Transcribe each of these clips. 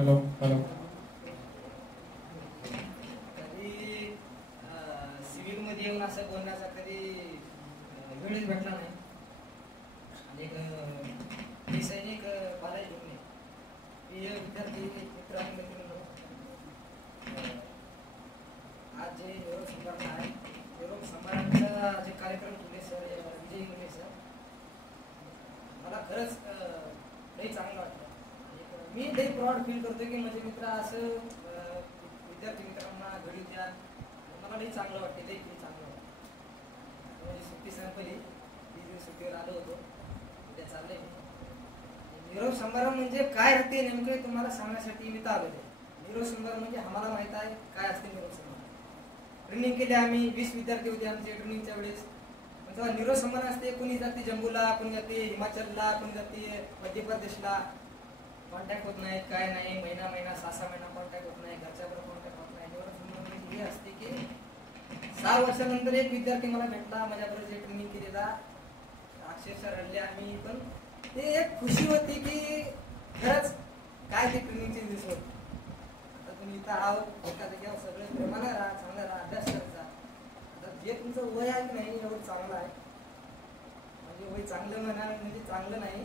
Hello hello. कधी civil मध्ये येऊन असं बोलण्याचा कधी वेळच भेटला नाही. आणि एक सैनिक बालाजी घेऊन विद्यार्थी मित्रांकडे आज जे निरोप संभारण आहे, निरोप संभारणाचा जे कार्यक्रम केले सर विजय मुले सर, मला खरंच लई चांगलं वाटतं. मी लई प्राऊड फील करतो की माझे मित्र असं विद्यार्थी मित्रांना घडी द्या. मला लई चांगलं वाटते, लई चांगलं वाटतं. म्हणजे सुट्टी संपली, 20 दिवस सुट्टीवर आलो होतो, उद्या चाललंय. निरोप संभारण म्हणजे काय असते नेमकं तुम्हाला सांगण्यासाठी मी तर आलो. निरोप संभारण म्हणजे आम्हाला माहित आहे काय असते निरोप संभारण. ट्रेनिंग केली आम्ही, 20 विद्यार्थी होते आमचे ट्रेनिंगच्या वेळेस. जेव्हा निरोप संभारण असते, कोणी जाते जम्बूला, कोणी जाते हिमाचलला, कोणी जाते मध्य प्रदेशला. कॉन्टॅक्ट होत नाही, काय नाही, महिना 6 महिना कॉन्टॅक्ट होत नाही, घरच्याबरोबर कॉन्टॅक्ट होत नाही. निरोप संभारण हे असते की 6 वर्षानंतर एक विद्यार्थी मला भेटला, माझ्याबरोबर जे ट्रेनिंग केलेला, अक्षरशः रडले आम्ही. पण ते एक खुशी होती की खरंच काय ते ट्रेनिंगचे दिवस होते. आता तुम्ही इथं आहोत, एका जागेवर सगळं प्रेमाला राहा, चांगला राहा, अभ्यास करायचा. आता जे तुमचं वय आहे की नाही एवढं चांगलं आहे. म्हणजे वय चांगलं म्हणाल म्हणजे चांगलं नाही,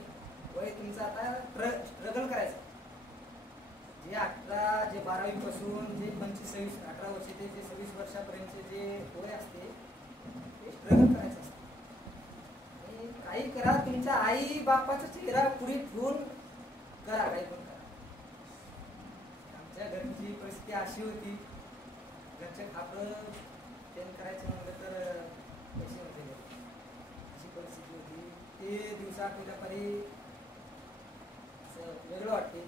वय तुमचं आता स्ट्रगल करायचं. जे 18 जे 12वी पासून जे 25-26 18 वर्ष ते 26 वर्षापर्यंतचे जे वय असते ते स्ट्रगल करायचं असतं. आणि काही करा, तुमच्या आई बापाचा चेहरा पुढे ठेवून करा, काही पण करा. आमच्या घरची परिस्थिती अशी होती, घरचे खापं चेंज करायचं म्हणलं तर पैसे होते, अशी परिस्थिती होती. ते दिवसा पहिल्यापारी वेगळं वाटते.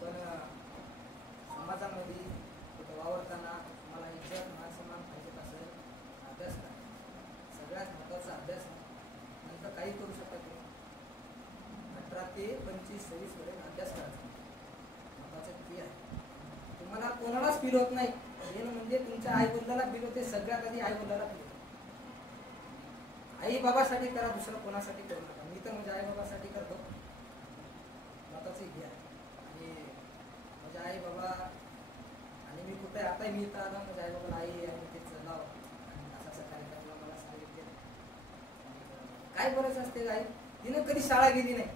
पण समाजामध्ये वावरताना मला इज्जत मान सन्मान पाहिजे असेल, अभ्यास करा. सगळ्यात महत्त्वाचा अभ्यास. नंतर काही करू शकता तुम्ही. 18 ते 25-26 पर्यंत अभ्यास करायचा महत्त्वाचं ते आहे. तुम्हाला कोणालाच फील होत नाही हे म्हणजे तुमच्या आई वडिलाला फील होते. सगळ्यात आधी आई वडिलाला फील होते. आई बाबासाठी करा, दुसरं कोणासाठी करू नका. मी तर माझ्या आई बाबासाठी करतो, महत्वाचं हे आहे. आणि माझ्या आई बाबा आणि मी कुठे आता मी इथं आला, माझ्या आई बाबाला आई आणि तेच लाव आणि असा कार्यक्रम मला सांगितले. काय बोलायचं असते आई, तिनं कधी शाळा गेली नाही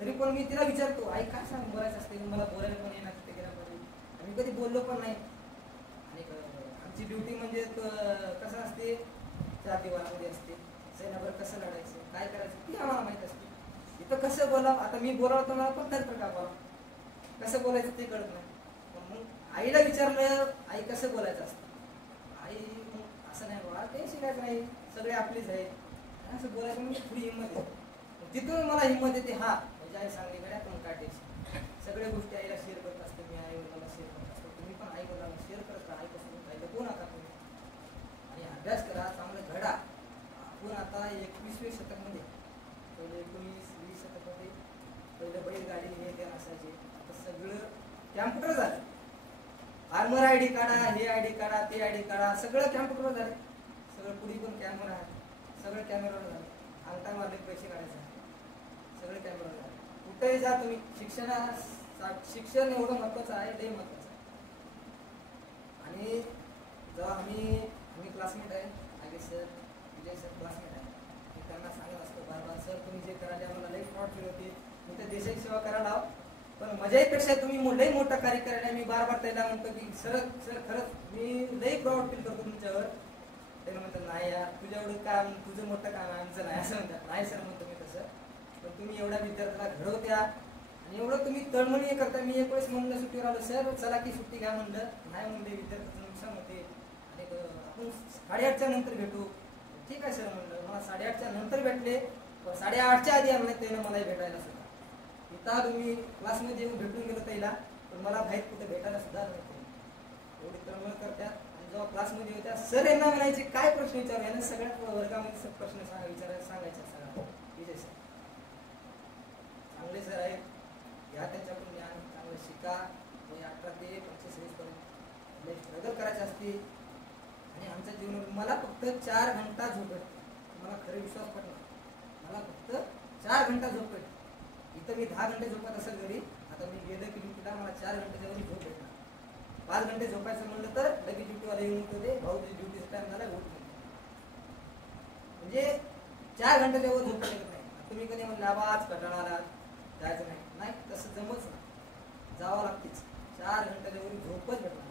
तरी पण मी तिला विचारतो, आई काय सांग बोलायचं असते, मला बोलायला पण येणार तिथे गेल्या पाहिजे. आम्ही कधी बोललो पण नाही. आणि आमची ड्युटी म्हणजे कसं असते, 4 दिवारामध्ये असते. सैन्यावर कसं लढायचं, काय करायचं ती आम्हाला माहित असते. इथं कसं बोलावं, आता मी बोलावतो मला पण तंत्र का बोलावं, कसं बोलायचं ते कळत नाही. मग आईला विचारलं, आई कसं बोलायचं असतं. आई मग असं नाही बाबा, ते शिकायचं नाही, सगळे आपलीच आहे असं बोलायचं. म्हणजे थोडी हिंमत येते. तिथून मला हिंमत येते. हा म्हणजे आई सांगली गड्या पण काय टेन्शन, सगळ्या गोष्टी आईला शेअर करत असते मी, आई वडिलांना शेअर करत असतो. तुम्ही पण आई वडिलांना शेअर करत राहा, आईपासून काही लपवू नका तुम्ही. आणि अभ्यास करा, चांगलं घडा. आपण आता 21वे शतकमध्ये, पहिले 19-20 शतकमध्ये पहिले बैलगाडी हे ते असायचे. आता सगळं कॅम्प्युटर झालं. आर्मर आयडी काढा, हे आयडी काढा, ते आयडी काढा, सगळं कॅम्प्युटरवर झालं. सगळं पुढे पण कॅमेरा आहे, सगळं कॅमेरावर झालं. अंगठा मारले पैसे काढायचे, सगळं कॅमेरावर झालं. कुठेही जा तुम्ही, शिक्षण एवढं महत्वाचं आहे, लई महत्वाचं आहे. आणि जेव्हा आम्ही क्लासमेट आहे, आगे सर विजय सर क्लासमेट आहे, मी त्यांना सांगत असतो बार सर तुम्ही जे करायला मला लई प्राऊड फील होते. मी तर देशाची सेवा करायला आहो, पण मजाहीपेक्षा तुम्ही लई मोठं कार्य करायला. मी बार त्याला म्हणतो की सर खरंच मी लई प्राऊड फील करतो तुमच्यावर. त्याला म्हणतात नाही यार तुझ्या एवढं काम, तुझं मोठं काम आमचं नाही असं म्हणतात. नाही सर म्हणतो मी तसं, पण तुम्ही एवढ्या विद्यार्थ्याला घडवत्या आणि एवढं तुम्ही तळमळी करता. मी एक वेळेस म्हणलं सुट्टीवर आलो, सर चला की सुट्टी घ्या म्हणलं. नाही म्हणले विद्यार्थ्याचं नुकसान होते आणि आपण 8:30च्या नंतर भेटू. ठीक आहे सर म्हणलं. मला 8:30च्या नंतर भेटले, 8:30च्या आधी आणलं त्यानं मला भेटायला सुद्धा. इथं तुम्ही क्लासमध्ये येऊन भेटून गेलो त्याला, पण मला बाहेर कुठे भेटायला सुद्धा नव्हते. एवढी तळमळ करतात. आणि जेव्हा क्लासमध्ये होत्या सर यांना म्हणायचे काय प्रश्न विचारू, यांना सगळ्यात वर्गामध्ये प्रश्न सांगायचे सगळा विजय सर चांगले सर आहेत, घ्या त्यांच्याकडून ज्ञान, चांगलं शिका. 18 ते 25 पर्यंत स्ट्रगल करायचे असते. आणि आमच्या जीवनात मला फक्त 4 घंटा झोप भेटते. मला खरं विश्वास पडला, मला फक्त 4 घंटा झोप भेटते. इथं मी 10 घंटे झोपत असेल घरी, आता मी गेलं की ड्युटीला मला 4 घंट्याच्या वरी झोप भेटणार. 5 घंटे झोपायचं म्हणलं तर लगेच ड्युटीवाला येऊन होते, भाऊ तुझी ड्युटीचा टाइम झाला उठ. म्हणजे 4 घंट्याच्या वर झोप शकत नाही. तुम्ही कधी म्हणले बाबा आज कंटाळा आला जायचं नाही, तसं जमच नाही, जावं लागतेच. 4 घंट्याच्या वर झोपच भेटणार.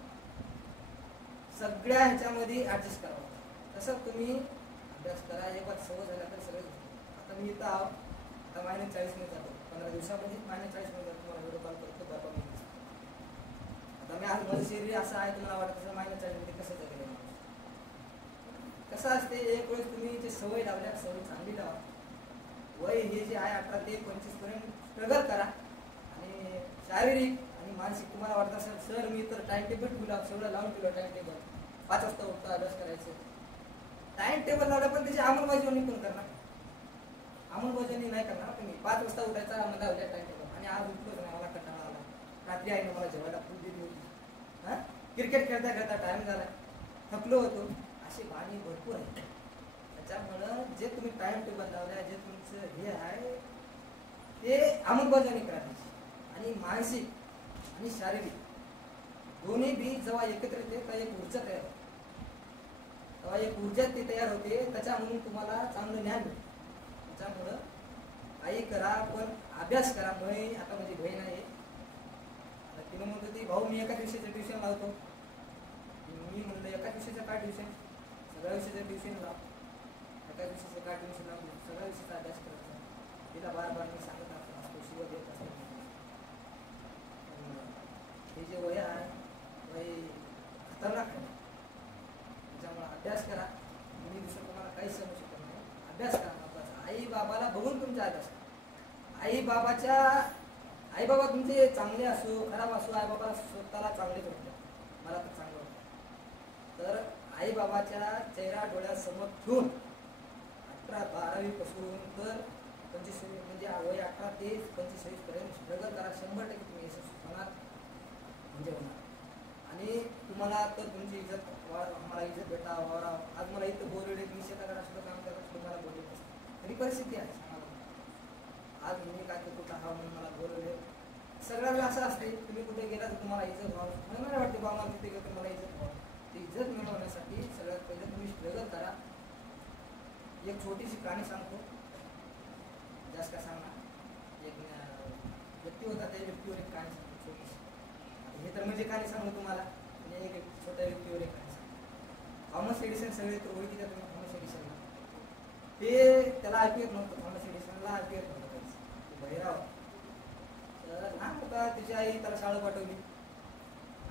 सगळ्या ह्याच्यामध्ये ऍडजस्ट करावं. तसं तुम्ही अभ्यास करा. एक बार सवय झाल्या तर सगळं. आता मी इथं आहो, आता -40 मिनिट जातो, 15 दिवसामध्ये -40 मिनिट जातो. तुम्हाला व्हिडिओ कॉल करतो बरोबर. आता मी आज माझं शरीर असं आहे, तुम्हाला वाटत असं -40 मिनिट कसं जगेल माणूस. कसं असते, एक वेळेस तुम्ही जे सवय लावल्या, सवय चांगली लावा. वय हे जे आहे 18 ते 25 पर्यंत स्ट्रगल करा. आणि शारीरिक आणि मानसिक तुम्हाला वाटत असेल सर मी तर टाइम टेबल ठेवला, सगळं लावून ठेवलं टाइम टेबल, 5 वाजता उठता अभ्यास करायचं. टाइम टेबल लावलं पण त्याची अंमलबजावणी पण करणार. अंमलबजावणी नाही करणार तुम्ही. 5 वाजता उठायचा मला उद्या टाइम टेबल, आणि आज उठलोच नाही, मला कंटाळा आला. रात्री आईनं मला जेवायला फुल दिली होती. क्रिकेट खेळता खेळता टाइम झाला, थकलो होतो. अशी गाणी भरपूर आहे. त्याच्यामुळं जे तुम्ही टाइम टेबल लावल्या, जे तुमचं हे आहे ते अंमलबजावणी करायची. आणि मानसिक आणि शारीरिक दोन्ही बी जेव्हा एकत्र येते तेव्हा एक ऊर्जा तयार होते. तेव्हा एक ऊर्जा ती तयार होते. त्याच्यामधून तुम्हाला चांगलं ज्ञान मिळतं. त्याच्यामुळं काही करा पण अभ्यास करा. आता माझी बहीण आहे, आता तिने म्हणत होती भाऊ मी एका दिवशीचं ट्युशन लावतो. मी म्हणलं एका दिवशीचं काय ट्युशन, सगळ्या विषयाचं ट्युशन लाव. एका दिवशीचं काय ट्युशन लावलं, सगळ्या विषयाचा अभ्यास करायचा. तिला बार मी सांगत असतो, शिव देत असतो. हे जे वय आहे वय खतरनाक आहे. त्याच्यामुळे अभ्यास करा. मी दुसरं तुम्हाला काहीच सांगू शकत नाही. अभ्यास करा महत्वाचा. आई बाबाला बघून तुमचा अभ्यास करा. आई बाबा तुमचे चांगले असो खराब असो, आई बाबाला स्वतःला चांगले वाटतात. मला तर चांगलं वाटतं. तर आई बाबाच्या चेहरा डोळ्यासमोर ठेवून 18-12वी पासून तर 25 म्हणजे वय 18 ते 25 पर्यंत स्ट्रगल करा. 100% तुम्ही यशस्वी होणार म्हणजे होणार. आणि तुम्हाला तर तुमची इज्जत मला इज्जत भेटा वावरा. आज मला इथं बोलवले, मी शेताकडे असलं काम करत असलं मला बोलवत असतं. तरी परिस्थिती आहे आज मी काय कुठं हा म्हणून मला बोलवले. सगळ्याला असं असते, तुम्ही कुठे गेला तर तुम्हाला इज्जत व्हावं. मला नाही वाटते बाबा तिथे गेलं तर मला इज्जत व्हावं. ती इज्जत मिळवण्यासाठी सगळ्यात पहिले तुम्ही स्ट्रगल करा. एक छोटीशी कहाणी सांगतो, जास्त काय सांगणार. एक व्यक्ती होता, त्या व्यक्तीवर एक कहाणी सांगतो छोटीशी. हे तर म्हणजे कहाणी सांगतो तुम्हाला, आणि एक छोट्या व्यक्तीवर एक कहाणी सांगतो. थॉमस एडिसन सगळे तर ओळखी द्या तुम्ही. थॉमस एडिसनला ते त्याला ऐकू येत नव्हतं. थॉमस एडिसनला ऐकू येत नव्हतं काहीच. बहिराव तर लहान होता. त्याची आई त्याला शाळा पाठवली.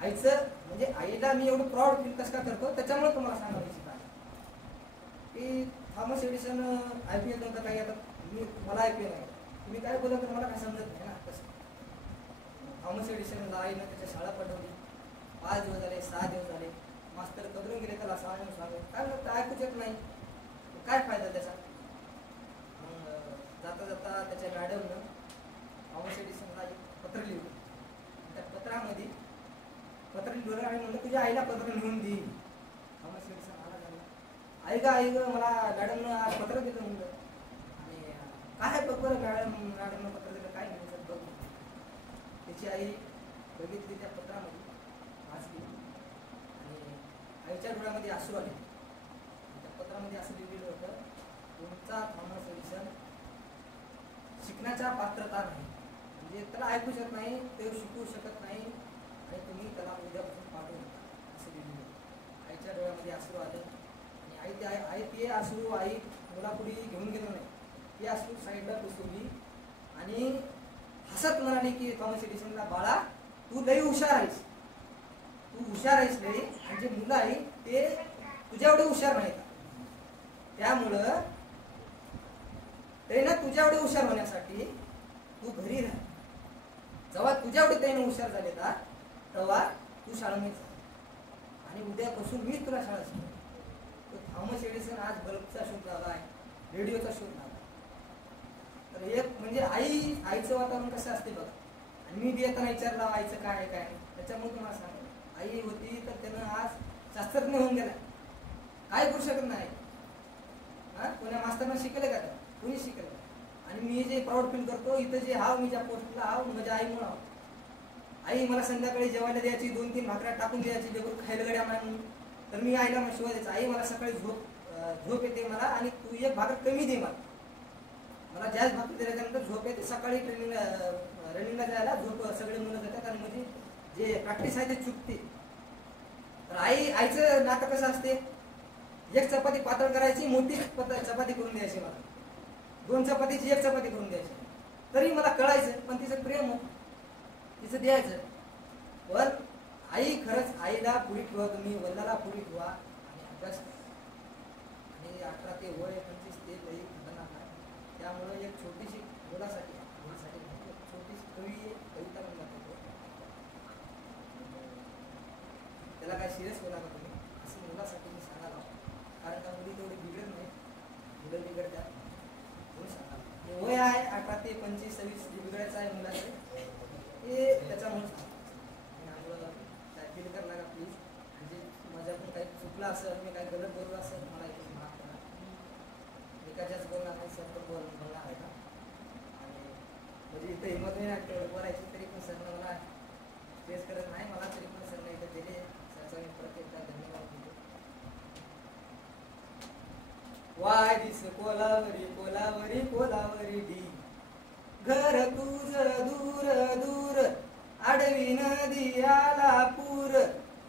आईचं म्हणजे आईला मी एवढं प्राऊड फील कसं काय करतो त्याच्यामुळे तुम्हाला सांगायची कहाणी की थॉमस एडिसन ऐकू येत नव्हतं काही. आता मला ऐकू नाही, तुम्ही काय बोलत तर मला काय समजत नाही ना. तसं थॉमस एडिसनला आईनं त्याच्या शाळा पाठवली. 5 दिवस झाले, 6 दिवस झाले, मास्तर कदरून गेले त्याला सांगून काय म्हणतं ऐकूच येत नाही. काय फायदा त्याचा. मग जाता जाता त्याच्या मॅडमनं थॉमस एडिसनला एक पत्र लिहिलं. त्या पत्रामध्ये पत्र लिहिलं आणि म्हणलं तुझ्या आईला पत्र लिहून दे. थॉमस एडिसन आला झाला, आई ग मला मॅडमनं आज पत्र दिलं म्हणलं. आणि काय बघ बरं मॅडमनं पत्र दिलं काय लिहायचं बघ. त्याची आई बघितली, त्या पत्रामध्ये वाचली आणि आईच्या डोळ्यामध्ये आसू आले. त्या पत्रामध्ये असं लिहिलेलं होतं, तुमचा थॉमस एडिसन शिकण्याचा पात्रता नाही, म्हणजे त्याला ऐकू शकत नाही, ते शिकू शकत नाही आणि तुम्ही त्याला उद्यापासून पाठवू नका असं लिहिलेलं होतं. आईच्या डोळ्यामध्ये आसरू आले आणि आई ते आसरू आई मुलापुढे घेऊन गेलो नाही. ती आसरू साईडला पुसवली आणि हसत म्हणाली की थॉमस एडिसनला बाळा तू लई हुशार आहेस, तू हुशार आहेस लई, आणि जे मुलं आहे ते तुझ्या एवढे हुशार नाहीत. त्यामुळं ते ना तुझ्या एवढे हुशार होण्यासाठी तू घरी राह. जेव्हा तुझ्या एवढे त्याने हुशार झाले का तेव्हा तू शाळेमध्ये जा आणि उद्यापासून मीच तुला शाळा शिकवतो. तो थॉमस एडिसन आज बल्बचा शोध लावला आहे, रेडिओचा शोध लावला. तर एक म्हणजे आईचं वातावरण कसं असते बघा. आणि मी बी येताना विचारला आईचं काय आहे काय नाही, त्याच्यामुळे तुम्हाला सांगा आई होती तर त्यानं आज शास्त्रज्ञ होऊन गेला. काय करू शकत नाही. कोण्या मास्तरनं शिकलं का कोणी शिकलं. आणि मी जे प्राऊड फील करतो इथं जे हाव मी ज्या पोस्टला हाव माझ्या आईमुळे हाव. आई मला संध्याकाळी जेवायला द्यायची, 2-3 भाकऱ्या टाकून द्यायची बेबूर खायला गड्या म्हणून. तर मी आईला शिवाय द्यायचा, आई मला सकाळी झोप येते मला आणि तू एक भाकर कमी दे मला जास्त भाकर दिल्याच्यानंतर झोप येते. सकाळी रनिंगला जायला झोप सगळे मुलं जातात आणि म्हणजे जे प्रॅक्टिस आहे ते चुकते. तर आईचं नातं कसं असते, एक चपाती पातळ करायची, मोठी चपाती करून द्यायची मला, 2 चपातीची 1 चपाती करून द्यायची. तरी मला कळायचं, पण तिचं प्रेम हो, तिचं द्यायचं. पण आई खरंच आईला पुरी ठेवा, तुम्ही वडिलाला पुरी ठेवा आणि अभ्यास करा. आणि 18 ते वय 25 ते लई खतरनाक आहे. त्यामुळे एक छोटीशी मुलासाठी छोटीशी कविता म्हणतात, त्याला काय सिरियस होणार का तुम्ही, असं मुलासाठी मी सांगायला. कारण का मुली तेवढी बिघडत नाही, मुलं बिघडतात म्हणून सांगायला. वय आहे 18 ते 25, 26 जे बिघडायचं आहे मुलाचं, हे त्याच्यामुळे फील करणार का प्लीज. म्हणजे माझ्याकडून काही चुकलं असेल, मी काही गलत बोललो असेल, मला एक माफ करा. एकाच्याच बोलणार नाही, सर पण बोलणार आहे का. आणि म्हणजे इथं हिंमत नाही बोलायची, तरी पण सरनं मला फेस करत नाही, मला तरी पण सरनं इथं दिले. सरचा मी परत एकदा धन्यवाद देतो. Y this Kolaveri Kolaveri Kolaveri D, घर तुझ दूर दूर, आडवी नदी आला पूर,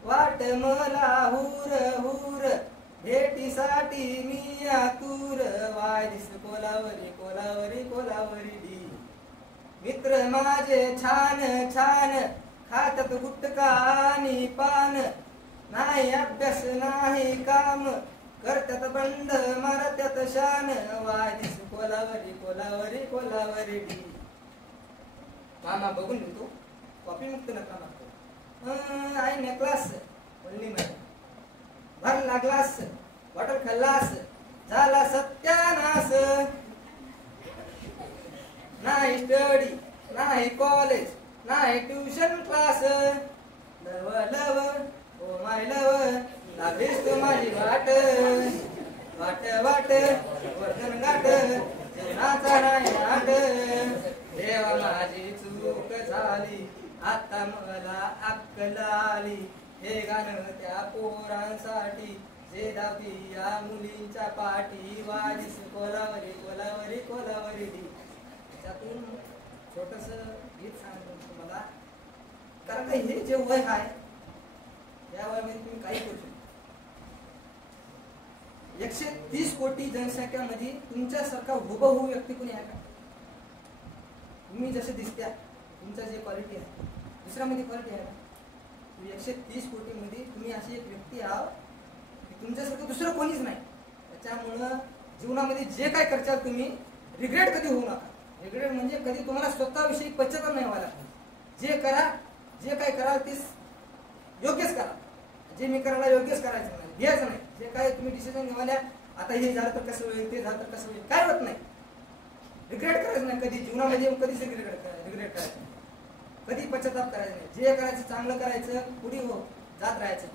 वाट मला हुर हुर, भेटीसाठी मी आतुर. Y this Kolaveri Kolaveri Kolaveri D, मित्र माझे छान छान, खातात गुटखा आणि पान, नाही अभ्यास नाही काम, करतात बंड मारत्यात शान. Why this Kolaveri Kolaveri Kolaveri di. मामा बघून घेतो, कॉपी मुक्त नका मागतो. आई ने क्लास बोलली नाही, भरला ग्लास, बॉटल खल्लास, झाला सत्यानाश. नाही स्टडी नाही कॉलेज नाही tuition class, love love oh my लव, लागलीस तू माझी वाट, वाट वाट वर्तन गाठ, जेवणाचा नाही आठ. देवा माझी चूक झाली, आता मला अक्कल आली, हे गाणं त्या पोरांसाठी, जे दाबी या मुलींच्या पाठी. वादिस कोलावरी कोलावरी कोलावरी डी. त्यातून छोटस गीत सांगतो तुम्हाला, कारण का हे जे वय आहे, या वयामध्ये तुम्ही काही करू शकता. 130 कोटी जनसंख्यामध्ये तुमच्यासारखा हुबहू व्यक्ती कोणी आहे का. तुम्ही जसे दिसत्या, तुमचं जे क्वालिटी आहे, दुसऱ्यामध्ये क्वालिटी आहे. 130 कोटी मध्ये तुम्ही अशी एक व्यक्ती आहात की तुमच्यासारखं दुसरं कोणीच नाही. त्याच्यामुळं जीवनामध्ये जे काय करचाल तुम्ही, रिग्रेट कधी होऊ नका. रिग्रेट म्हणजे कधी तुम्हाला स्वतःविषयी पश्चाताप नाही व्हायला. जे करा, जे काय कराल ते योग्यच करा. जे मी करायला योग्यच करायचं नाही, घ्यायचं नाही. जे काय तुम्ही डिसिजन घेवाल्या, आता हे झालं तर कसं होईल, ते झालं तर कसं होईल, काय होत नाही. रिग्रेट करायचं नाही कधी जीवनामध्ये, कधीच रिग्रेट करायचं नाही, कधी पश्चाताप करायचं नाही. जे करायचं चांगलं करायचं, पुढे हो जात राहायचं.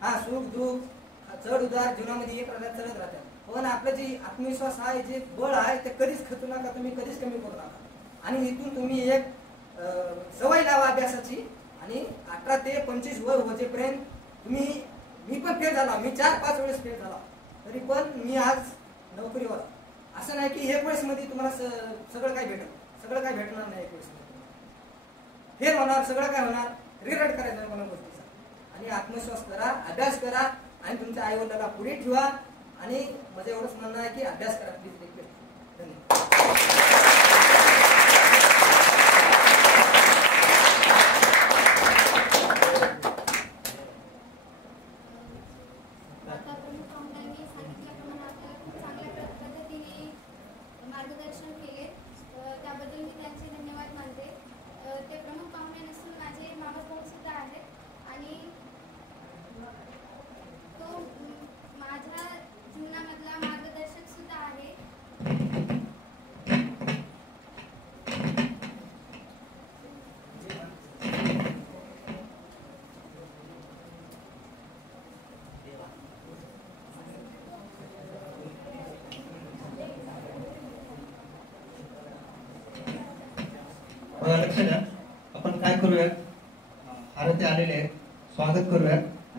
हा सुख दुःख चढ उतार जीवनामध्ये येत राहतात, चढत राहतात. पण आपलं जे आत्मविश्वास आहे, जे बळ आहे, ते कधीच खचू नका तुम्ही, कधीच कमी करू नका. आणि इथून तुम्ही एक सवय लावा अभ्यासाची. आणि 18 ते 25 वय होजेपर्यंत तुम्ही, मी पण फेल झाला, मी 4-5 वेळेस फेल झाला, तरी पण मी आज नोकरीवर. असं नाही की 1 वेळेस मध्ये तुम्हाला सगळं काय भेटल, सगळं काय भेटणार नाही. 1 वेळेस फेल होणार, सगळं काय होणार, रिग्रेट करायचं नाही कोणा गोष्टीचा. आणि आत्मविश्वास करा, अभ्यास करा आणि तुमच्या आई वडिलांना पुढे ठेवा. आणि माझं एवढंच म्हणणं आहे की अभ्यास करा प्लीज. धन्यवाद. लक्ष द्या, आपण काय करूया, आरती आलेले आहेत, स्वागत करूया.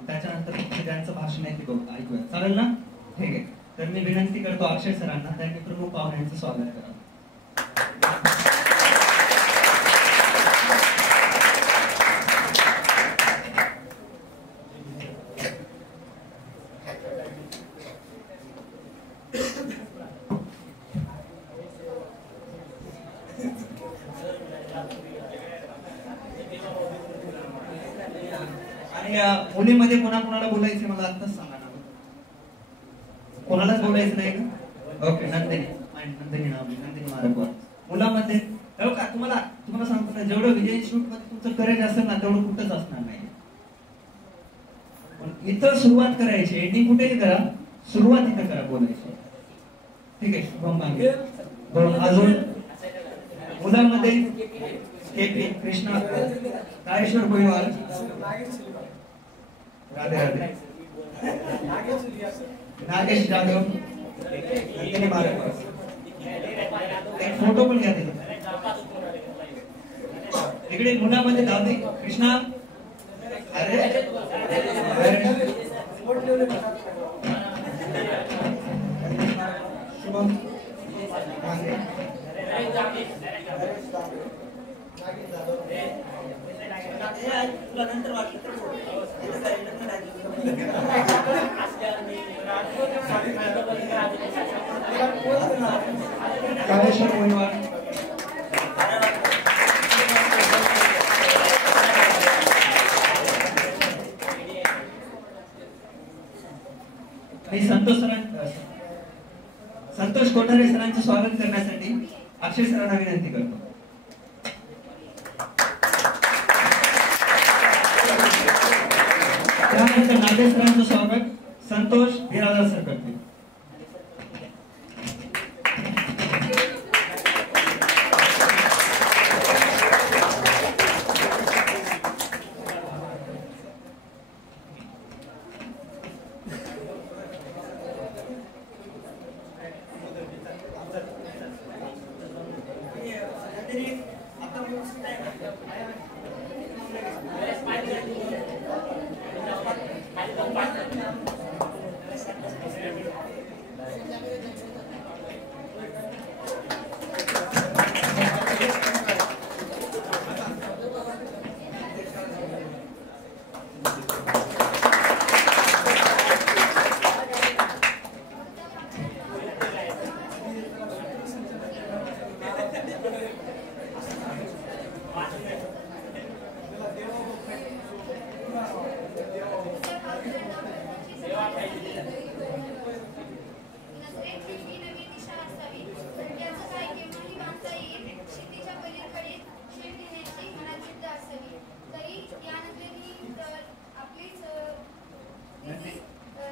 त्याच्यानंतर त्यांचं भाषण आहे ते ऐकूया. चालेल ना? ठीक आहे. तर मी विनंती करतो अक्षय सरांना त्यांनी प्रमुख पाहुण्यांचं स्वागत करा. आणि मुलीमध्ये कोणाकोणाला बोलायचं मला आत्ताच सांगा ना. कोणालाच बोलायचं नाही का? ओके. नंदिनी नाव नंदिनी मारकवार. मुलामध्ये का तुम्हाला सांगतो ना, जेवढं विजय शूट मध्ये तुमचं करेज असेल ना तेवढं कुठंच असणार नाही. इथं सुरुवात करायची, एंडिंग कुठेही करा, सुरुवात इथं करा बोलायची. ठीक आहे. शुभम मांगे. अजून मुलांमध्ये केपी कृष्णा, काळेश्वर गोईवाल, राधे राधे, नागेश जाधव, नंदिनी मारकवार. एक फोटो पण घ्या तिथे. इकडे मुलामध्ये दादी कृष्णा, अरे शुभम मांगे, काळेश्वर गोईवाल, संतोष कोठारे सरांचं स्वागत करण्यासाठी अक्षय सरांना विनंती करतो. त्यानंतर नागेश सरांचं स्वागत संतोष बिरादार सर करतील.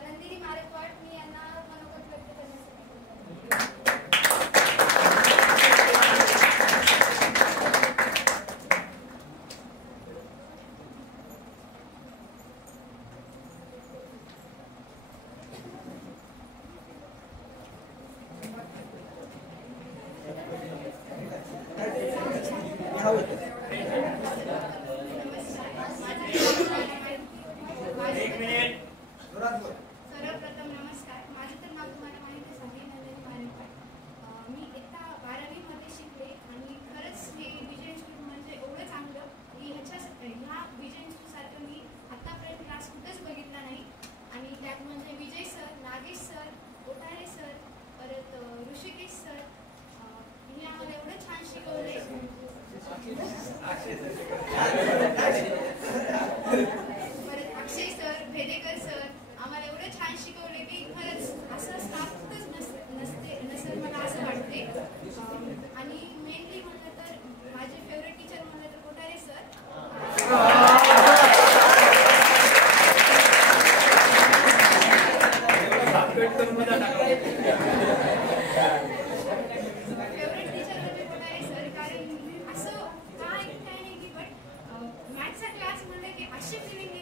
नंदिनी मारकवाड मी यांना मनोगत व्यक्त करण्यासाठी. सर्वप्रथम नमस्कार. माझं तर नाव तुम्हाला माहितीच आहे, नंदिनी मारकवाड. मी इयत्ता 12वी मध्ये शिकले आणि खरंच हे विजय इन्स्टिट्यूट म्हणजे एवढं चांगलं की ह्या विजय इन्स्टिट्यूट सारखं मी आतापर्यंत क्लास कुठंच बघितला नाही. आणि त्यात म्हणजे Vijay sir, Nagesh sir, Kothare sir, परत ऋषिकेश सर, मी आम्हाला एवढं छान शिकवले. परत अक्षय सर, भेदेकर सर आम्हाला एवढं छान शिकवले की खरंच असं स्टाफ कुठंच नसेल मला असं वाटते. आणि मेनली म्हणलं तर माझे फेवरेट टीचर म्हणलं तर कोठारे सर. फेवरेट टीचर म्हणजे कोठारे सर, कारण असं काय नाही की बट मॅथ्सचा क्लास म्हणलं की अशी फिलिंग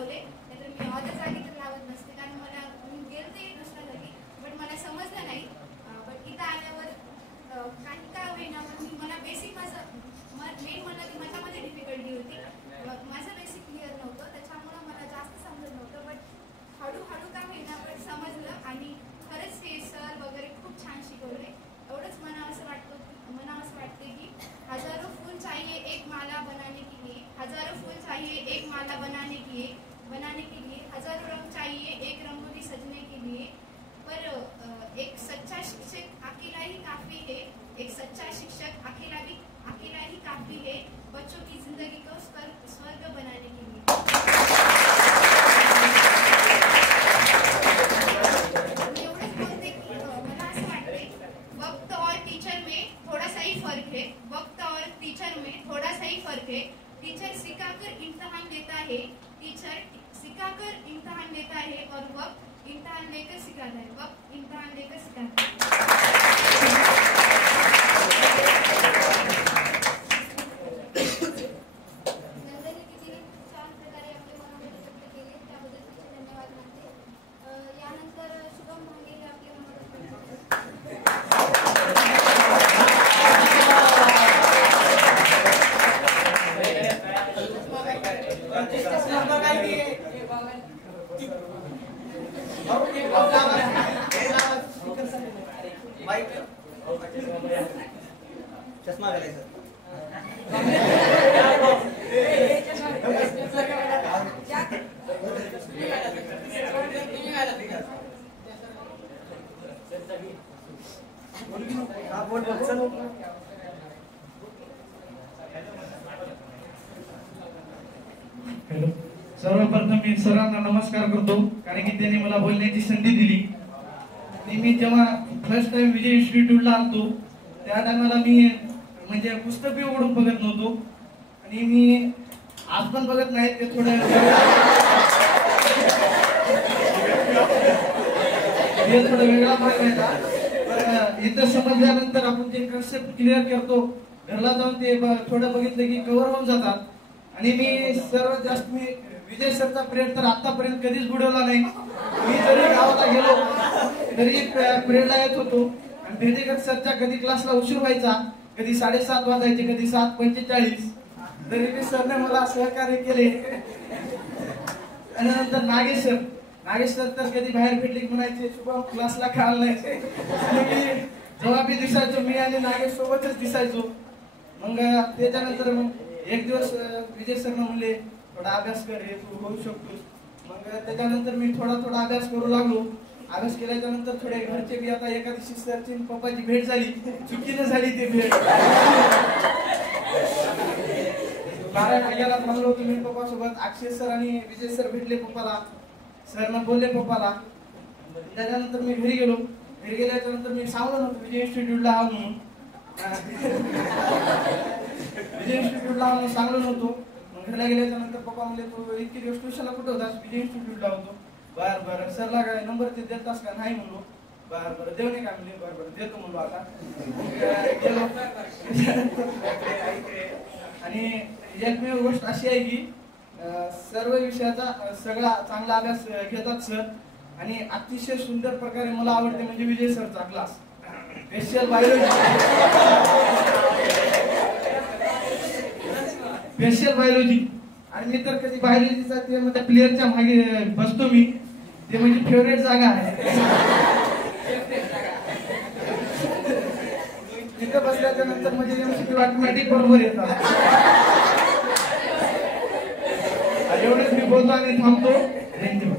लावले, नाहीतर मी ऑदर जागी तर लावत नसते, कारण मला मी गेलते दुसऱ्या जागी बट मला समजलं नाही. बट इथं आल्यावर काही का होईना पण मला बेसिक माझं मेन म्हणलं की माझ्यामध्ये डिफिकल्टी होती. माझं बेसिक क्लिअर नव्हतं, त्याच्यामुळं मला जास्त समजत नव्हतं. बट हळूहळू का होईना पण समजलं आणि खरंच हे सर वगैरे खूप छान शिकवले. एवढंच मना असं वाटते की हजारों फूल चाहिए एक माला बनाने के लिए, हजारों फूल चाहिए एक माला बनाने के लिए हजारों रंग चाहिए एक रंगोली सजने के लिए, पर एक सच्चा शिक्षक अकेला ही काफ़ी है, एक सच्चा शिक्षक अकेला ही काफ़ी है बच्चों की जिंदगी को स्वर्ग बनाने के लिए. एवढंच बोलते की मला असं वाटते वक्त और टीचर में थोड़ा सा ही फर्क है, वक्त और टीचर में थोड़ा सा ही फर्क है. टीचर सिखाकर इम्तिहान देता है, टीचर सिखाकर इम्तिहान देता है और वक्त इम्तिहान लेकर सिखाता है, वक्त इम्तिहान लेकर सिखाता है. नंदनी कितीने खूप छान प्रकारे आपले मनोगत व्यक्त केले, त्याबद्दल खूप धन्यवाद मानते. यानंतर शुभम भांगे आपले मनोगत व्यक्त चष्मा घालायचा. हॅलो, सर्वप्रथम मी सरांना नमस्कार करतो, कारण की त्यांनी मला बोलण्याची संधी दिली. मी जेव्हा फर्स्ट टाइम विजय इन्स्टिट्यूटला आलतो त्या टायमाला मी म्हणजे पुस्तक उघडून बघत नव्हतो आणि मी आज पण बघत नाही. ते थोडं वेगळा भाग आहे का, पण इथं समजल्यानंतर आपण जे कन्सेप्ट क्लिअर करतो घरला जाऊन ते थोडं बघितलं की कव्हर होऊन जातात. आणि मी सर्वात जास्त मी विजय सरचा पिरियड तर आतापर्यंत कधीच बुडवला नाही. मी जरी गावाला गेलो तरी पिरियडला येत होतो आणि भेटेकर सरच्या कधी क्लासला उशीर व्हायचा, कधी 7:30 वाजायचे, कधी 7:45, तरी मी सरने मला सहकार्य केले. आणि नंतर नागेश सर तर कधी बाहेर भेटले की म्हणायचे शुभम क्लासला का आला नाही. आणि मी जेव्हा मी दिसायचो मी आणि नागेश सोबतच दिसायचो. मग त्याच्यानंतर एक दिवस विजय सर म्हणले थोडा अभ्यास कर, हे तू होऊ शकतोस. मग त्याच्यानंतर मी थोडा अभ्यास करू लागलो. अभ्यास केल्याच्या नंतर थोडे घरचे बी आता एका दिवशी सरची पप्पाची भेट झाली, चुकीनं झाली ती भेट. 12 वाजेला थांबलो होतो मी पप्पा सोबत. अक्षय सर आणि विजय सर भेटले पप्पाला. सरनं बोलले पप्पाला. त्याच्यानंतर मी घरी गेलो. घरी गेल्याच्या नंतर मी सांगलो नव्हतं विजय इन्स्टिट्यूटला आलो म्हणून. विजय इन्स्टिट्यूटला आलो सांगलो नव्हतो. घरला गेल्याच्या नंतर पप्पा म्हणले तू इतके दिवस ट्युशनला कुठं होतास? विजय इन्स्टिट्यूटला होतो. बरं सरला काय नंबर ते देतास का? नाही म्हणलो. बरं देऊ नये का म्हणले. बरं देतो म्हणलो आता. गेलो आणि एकमेव गोष्ट अशी आहे की सर्व विषयाचा सगळा चांगला अभ्यास घेतात सर आणि अतिशय सुंदर प्रकारे मला आवडते म्हणजे विजय सरचा क्लास. स्पेशल बायोलॉजी आणि मी तर कधी बायोलॉजीचा ते प्लेअरच्या मागे बसतो मी. ते म्हणजे फेवरेट जागा आहे. तिथं बसल्याच्या नंतर म्हणजे MCQ ऑटोमॅटिक बरोबर येतात. एवढंच मी बोलतो आणि थांबतो. थँक्यू.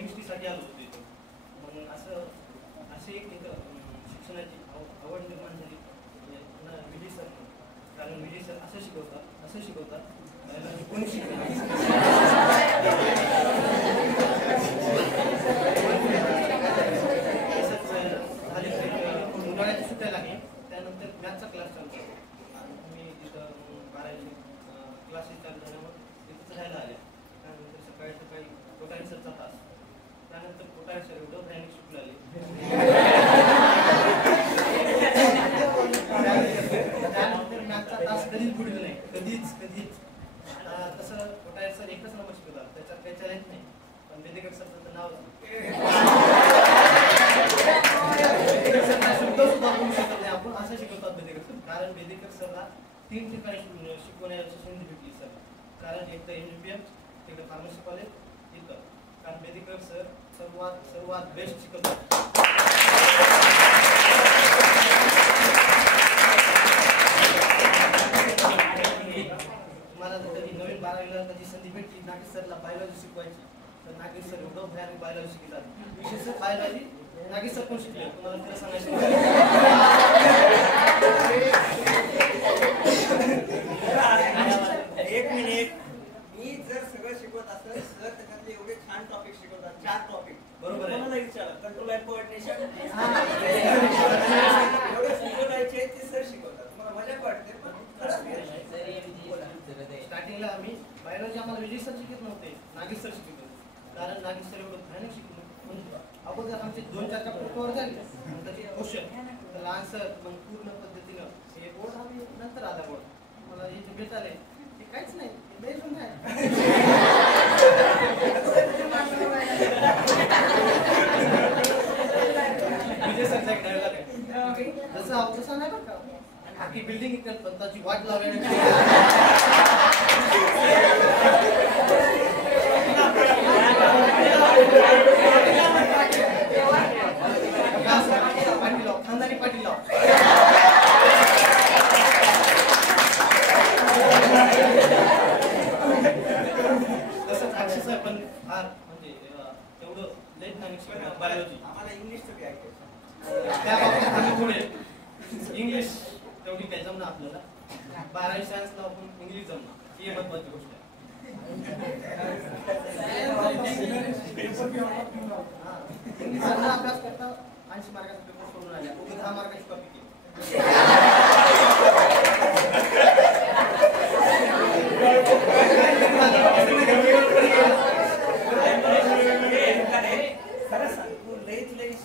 केमिस्ट्रीसाठी आलो होतो इथं. मग असे एक इथं शिक्षणाची आवड निर्माण झाली विजय सर. कारण विजय सर असं शिकवतात बायोलॉजी कोणी शिकवतात उन्हाळ्याची सुट्ट्या लागली. त्यानंतर मॅथचा क्लास चालू झाला. मी तिथं 12वी क्लासेस चालू झाल्यामुळे तिथंच राहायला आले. त्यानंतर सकाळी कोठारी सरचा तास. त्यानंतर कोठारी सर एवढं भयानक शिकवले. त्यानंतर मॅथचा तास कधीच बुडले नाही. कधीच तसं कोठारी सर एकच नंबर शिकवतात. त्याच्यात काही चॅलेंज नाही. पण बेदेकर सरचं नाव शब्द सुद्धा बोलू शकत नाही आपण. असं शिकवतात बेदेकर सर. कारण बेदेकर सरला 3 ठिकाणी शिकवण्याची संधी भेटली सर. कारण एक तर NUPM, तिकडे फार्मसी कॉलेज इथं. कारण बेदेकर सर सर्वात बेस्ट शिकवतात. मला जर कधी नवीन 12वीला कधी संधी भेटली नागेश सरला बायोलॉजी शिकवायची तर नागेश सर एवढं भयानक बायोलॉजी शिकतात. विशेष बायोलॉजी नागेश सर कोण शिकले तुम्हाला तिला सांगायचं. एक मिनिट. मी जर सगळं शिकवत असेल सर त्याच्यातले एवढे छान टॉपिक शिकवतात. 4 टॉपिक बरोबर आहे. मला विचारा कंट्रोल अँड कोऑर्डिनेशन एवढे शिकवायचे ते सर शिकवतात. तुम्हाला मजा वाटते पण स्टार्टिंगला आम्ही बायोलॉजी आम्हाला विजय सर शिकत नव्हते. नागेश सर शिकत होते. कारण नागेश सर एवढं भयानक शिकवलं. अगोदर आमचे 2-4 चॅप्टर कव्हर झाले. त्याचे क्वेश्चन त्याला आन्सर मग पूर्ण पद्धतीनं हे बोर्ड आम्ही नंतर आला बोर्ड मला हे जे भेटाले ते काहीच नाही बेसून आहे. विजय सरचा एक डायलॉग आहे जसं तसं नाही बरं का. आखी बिल्डिंग इकडे पण त्याची वाट लावायची. खानदानी पाटील लाव. तसं अक्षरश पण फार म्हणजे तेवढं लेट नाही शिकवलं बायोलॉजी. आम्हाला इंग्लिशचं बी ऐकायचं. त्या बाबतीत आम्ही पुढे इंग्लिश तेवढी काय जमणार आपल्याला. 12वी सायन्सला आपण इंग्लिश जमणार ही महत्वाची गोष्ट आहे. इंग्लिशचा अभ्यास करता 80 मार्काचा पेपर सोडून आल्या 10 मार्काची कॉपी केली.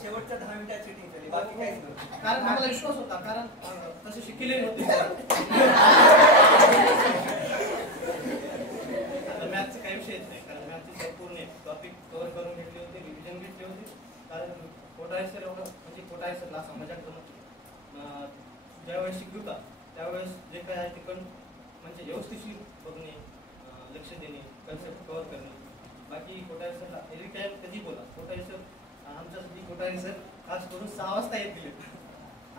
शेवटच्या 10 मिनिटात चिटिंग केली बाकी काहीच नाही. कारण आम्हाला विश्वास होता कारण तसे शिकले नव्हते. आता मॅथचं काही विषयच नाही कारण मॅथचे संपूर्ण टॉपिक कव्हर करून घेतले होते. रिव्हिजन घेतले होते. कारण कोठारी सर एवढं म्हणजे कोठारी सरला असा मजाक करून ज्यावेळेस शिकवतात त्यावेळेस जे काय आहे ते पण म्हणजे व्यवस्थिशीर बघणे लक्ष देणे कन्सेप्ट कव्हर करणे. बाकी कोठारी सरला एव्हरी टाइम कधी बोला. कोठारी सर आमच्यासाठी कोठारी सर खास करून 6 वाजता येत दिले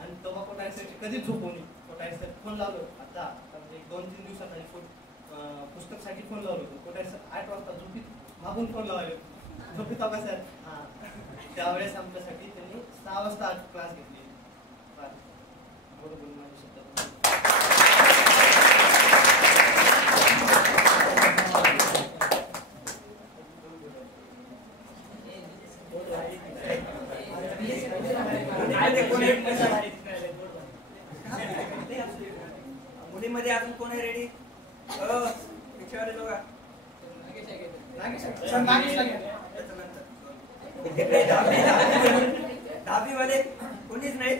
आणि तेव्हा कोठारी सरची कधीच झोपवणी. कोठारी सर फोन लावलो आता म्हणजे 2-3 दिवसाखाली पुस्तकसाठी फोन लावलो होतो. कोठारी सर 8 वाजता झोपीत मागून फोन लावले झोपीत आबा सर हां. त्यावेळेस आमच्यासाठी त्यांनी 6 वाजता क्लास घेतली. बरोबर माझ्या शब्दात मुलीमध्ये अजून कोण आहे रेडी. विचारले लोक दहावी वाले कोणीच नाही.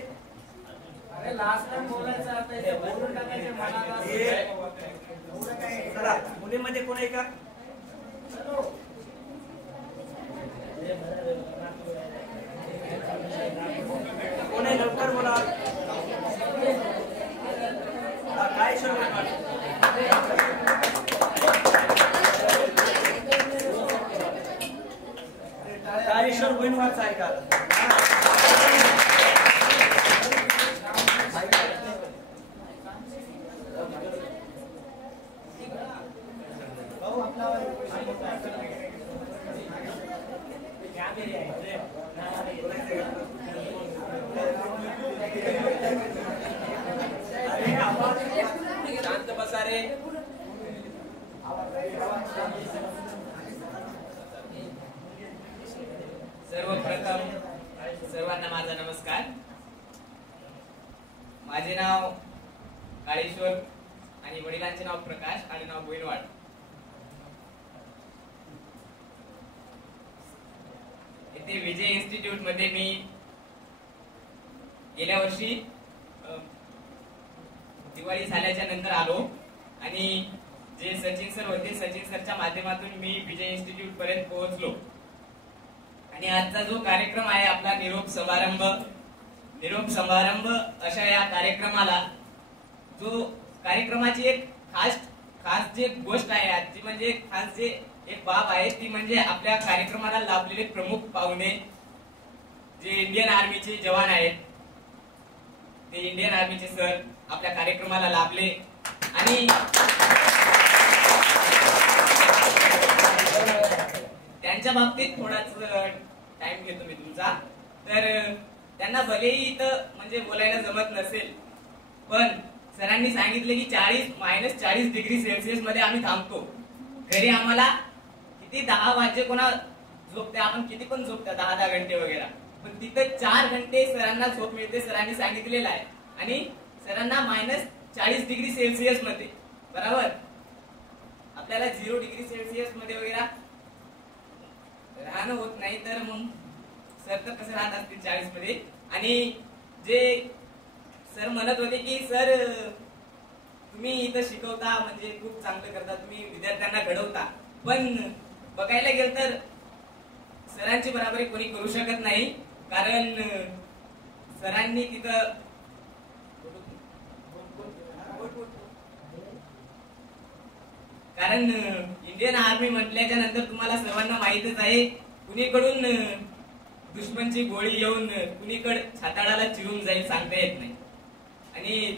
चला मुलीमध्ये कोण आहे का. कोण आहे लवकर बोला. काय सर काळेश्वर बहिणवाचा आहे का. सर्वांना माझा नमस्कार. माझे नाव काळेश्वर आणि वडिलांचे नाव प्रकाश आणि नाव गोविंदवाड. इथे विजय इन्स्टिट्यूट मध्ये मी गेल्या वर्षी दिवाळी झाल्याच्या नंतर आलो आणि जे सचिन सर होते, सचिन सरच्या माध्यमातून मी विजय इन्स्टिट्यूट पर्यंत पोहोचलो. आणि आजचा जो कार्यक्रम आहे आपला निरोप समारंभ अशा या कार्यक्रमाला जो कार्यक्रमाची एक खास जे गोष्ट आहे आजची, म्हणजे खास जे एक बाब आहे ती म्हणजे आपल्या कार्यक्रमाला लाभलेले प्रमुख पाहुणे जे इंडियन आर्मीचे जवान आहेत, ते इंडियन आर्मीचे सर आपल्या कार्यक्रमाला लाभले. आणि त्यांच्या बाबतीत थोडाच टाइम घेतो मी तुमचा. तर त्यांना भलेही इथं म्हणजे बोलायला जमत नसेल, पण सरांनी सांगितले की -40 डिग्री सेल्सिअस मध्ये आम्ही थांबतो. घरी आम्हाला किती 10 वाजे कोणा झोपते, आपण किती पण झोपता 10 घंटे वगैरे, पण तिथं 4 घंटे सरांना झोप मिळते, सरांनी सांगितलेलं आहे. आणि सरांना -40 डिग्री सेल्सिअस मध्ये, बरोबर, आपल्याला 0 डिग्री सेल्सिअस मध्ये वगैरे राहणं होत नाही, तर मग सर तर कसं राहत असतील 40 मध्ये. आणि जे सर म्हणत होते की सर तुम्ही इथं शिकवता म्हणजे खूप चांगलं करता, तुम्ही विद्यार्थ्यांना घडवता, पण बघायला गेलं तर सरांची बराबरी कोणी करू शकत नाही. कारण सरांनी तिथं कारण इंडियन आर्मी म्हटल्याच्या नंतर तुम्हाला सर्वांना माहितच आहे, कुणीकडून दुश्मनची गोळी येऊन कुणीकडे छाताडाला चिरून जाईल सांगता येत नाही. आणि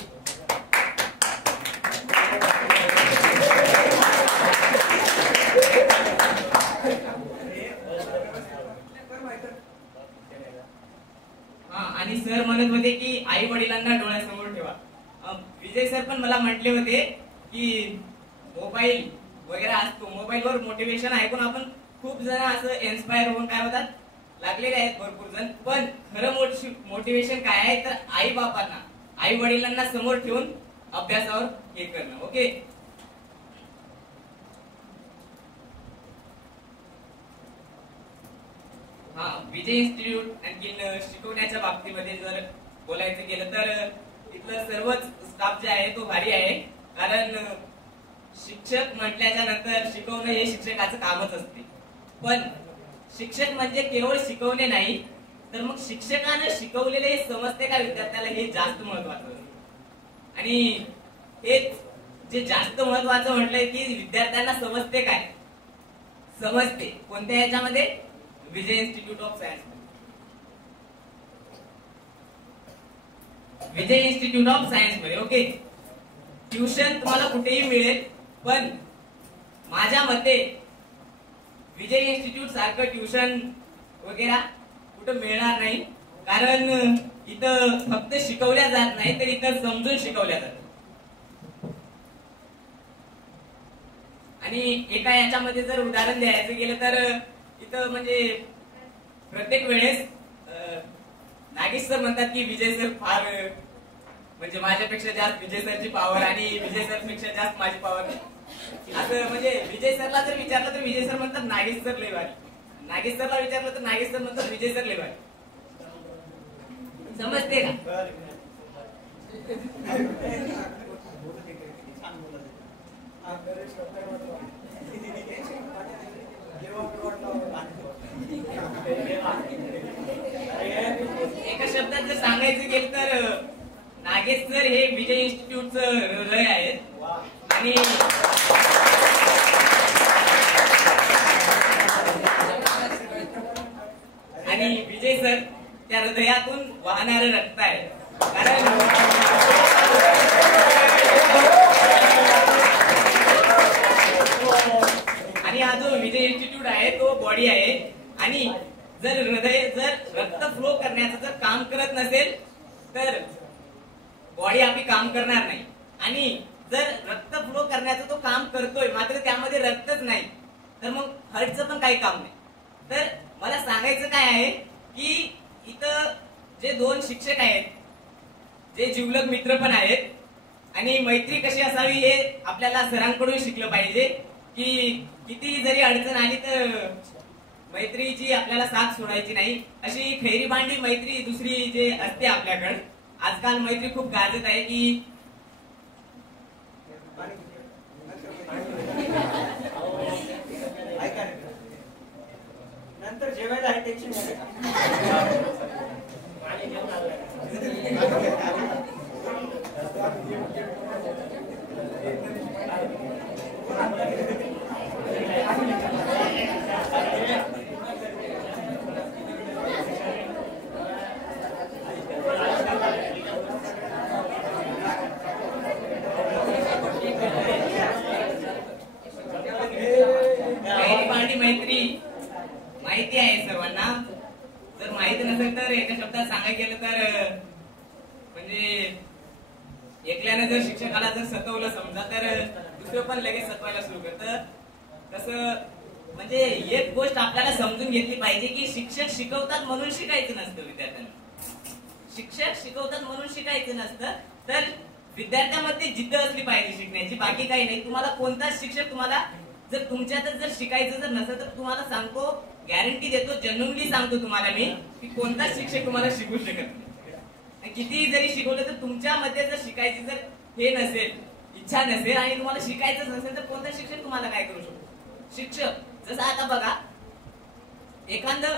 आणि सर म्हणत होते की आई वडिलांना डोळ्यासमोर ठेवा. विजय सर पण मला म्हटले होते की मोबाईल वगैरे असतो, मोबाईलवर मोटिवेशन ऐकून आपण खूप जण असं इन्स्पायर होऊन काय होतात लागलेले आहेत भरपूर जण, पण खरं मोटिवेशन काय आहे तर आई बापांना, आई वडिलांना समोर ठेवून अभ्यासावर हे करणं. ओके, विजय इन्स्टिट्यूट आणखीन शिकवण्याच्या बाबतीमध्ये जर बोलायचं गेलं तर इथलं सर्वच स्टाफ जे आहे तो भारी आहे. कारण शिक्षक म्हटल्याच्या नंतर शिकवणं हे शिक्षकाचं कामच असते. पण शिक्षक म्हणजे केवळ शिकवणे नाही, तर मग शिक्षकानं शिकवलेले समजते का विद्यार्थ्याला हे जास्त महत्वाचं. आणि हेच जे जास्त महत्वाचं म्हटलंय की विद्यार्थ्यांना समजते काय, समजते कोणत्या याच्यामध्ये, Vijay Institute of Science. Vijay Institute of Science मध्ये ओके, ट्युशन तुम्हाला कुठेही मिळेल, पण माझ्या मते विजय इन्स्टिट्यूट सारखं ट्युशन वगैरे कुठं मिळणार नाही. कारण इथं फक्त शिकवल्या जात नाही, तर इथं समजून शिकवल्या जातात. आणि एका याच्यामध्ये जर उदाहरण द्यायचं गेलं तर इथं म्हणजे प्रत्येक वेळेस नागेश सर म्हणतात की विजय सर फार म्हणजे माझ्यापेक्षा जास्त विजय सरची पॉवर आणि विजय सर पेक्षा जास्त माझी पॉवर, असं म्हणजे विजय सरला जर विचारलं तर विजय सर म्हणतात नागेश सर लय भारी, नागेश सरला विचारलं तर नागेश सर म्हणतात विजय सर लय भारी. समजते का? एका शब्दात जर सांगायचं गेलं तर नागेश सर हे विजय इन्स्टिट्यूटचं हृदय आहेत. आणि विजय सर त्या हृदयातून वाहणारं रक्त आहे. कारण आणि हा जो विजय इन्स्टिट्यूट आहे तो बॉडी आहे. आणि जर हृदय जर रक्त फ्लो करण्याचं जर काम करत नसेल तर बॉडी आपली काम करणार नाही. आणि जर रक्त फ्लो करण्याचं तो काम करतोय मात्र त्यामध्ये रक्तच नाही तर मग हार्टचं पण काही काम नाही. तर मला सांगायचं काय आहे की इथं जे दोन शिक्षक आहेत, जे जिवलग मित्र पण आहेत, आणि मैत्री कशी असावी हे आपल्याला सरांकडून शिकलं पाहिजे. की किती जरी अडचण आली तर मैत्रीची आपल्याला साथ सोडायची नाही. अशी खैरी बांडी मैत्री दुसरी जे असते आपल्याकडे. आजकाल मैत्री खूप गाजत आहे की ऐका नंतर जेवायला आहे टेन्शन मैत्री माहिती आहे सर्वांना. जर माहिती नसेल तर एका शब्दात सांगायला गेलं तर म्हणजे एकल्यानं जर शिक्षकाला जर सतवलं समजा तर दुसरं पण लगेच सतवायला सुरू करतं. तसं म्हणजे एक गोष्ट आपल्याला समजून घेतली पाहिजे की शिक्षक शिकवतात म्हणून शिकायचं नसतं विद्यार्थ्यांना. शिक्षक शिकवतात म्हणून शिकायचं नसतं, तर विद्यार्थ्यांमध्ये जिद्द असली पाहिजे शिकण्याची, बाकी काही नाही. तुम्हाला कोणताच शिक्षक तुम्हाला जर तुमच्यातच जर शिकायचं जर नसेल तर तुम्हाला सांगतो, गॅरंटी देतो, जेन्युइनली सांगतो तुम्हाला मी की कोणताच शिक्षक तुम्हाला शिकवू शकत नाही. कितीही जरी शिकवलं तर तुमच्यामध्ये जर शिकायची जर हे नसेल, इच्छा नसेल आणि तुम्हाला शिकायचंच नसेल तर कोणता शिक्षक तुम्हाला काय करू शकतो. शिक्षक जसं आता बघा, एखादं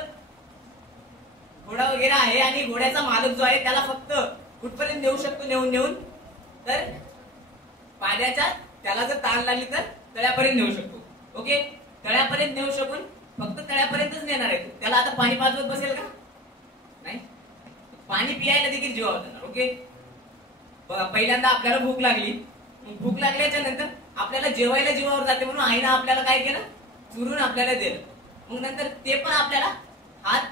घोडा वगैरे आहे आणि घोड्याचा मालक जो आहे त्याला फक्त कुठपर्यंत नेऊ शकतो, नेऊन तर पाण्याच्या त्याला जर ताण लागली तर तळ्यापर्यंत नेऊ शकतो. ओके, तळ्यापर्यंत नेऊ शकून फक्त तळ्यापर्यंतच नेणार आहे. त्याला आता पाणी पाजवत बसेल का? नाही. पाणी पियायला देखील जीवावर जाणार. ओके, बघा पहिल्यांदा आपल्याला भूक लागली, भूक लागल्याच्या नंतर आपल्याला जेवायला जीवावर जाते म्हणून आईनं आपल्याला काय केलं, चुरून आपल्याला दिलं. मग नंतर ते पण आपल्याला हात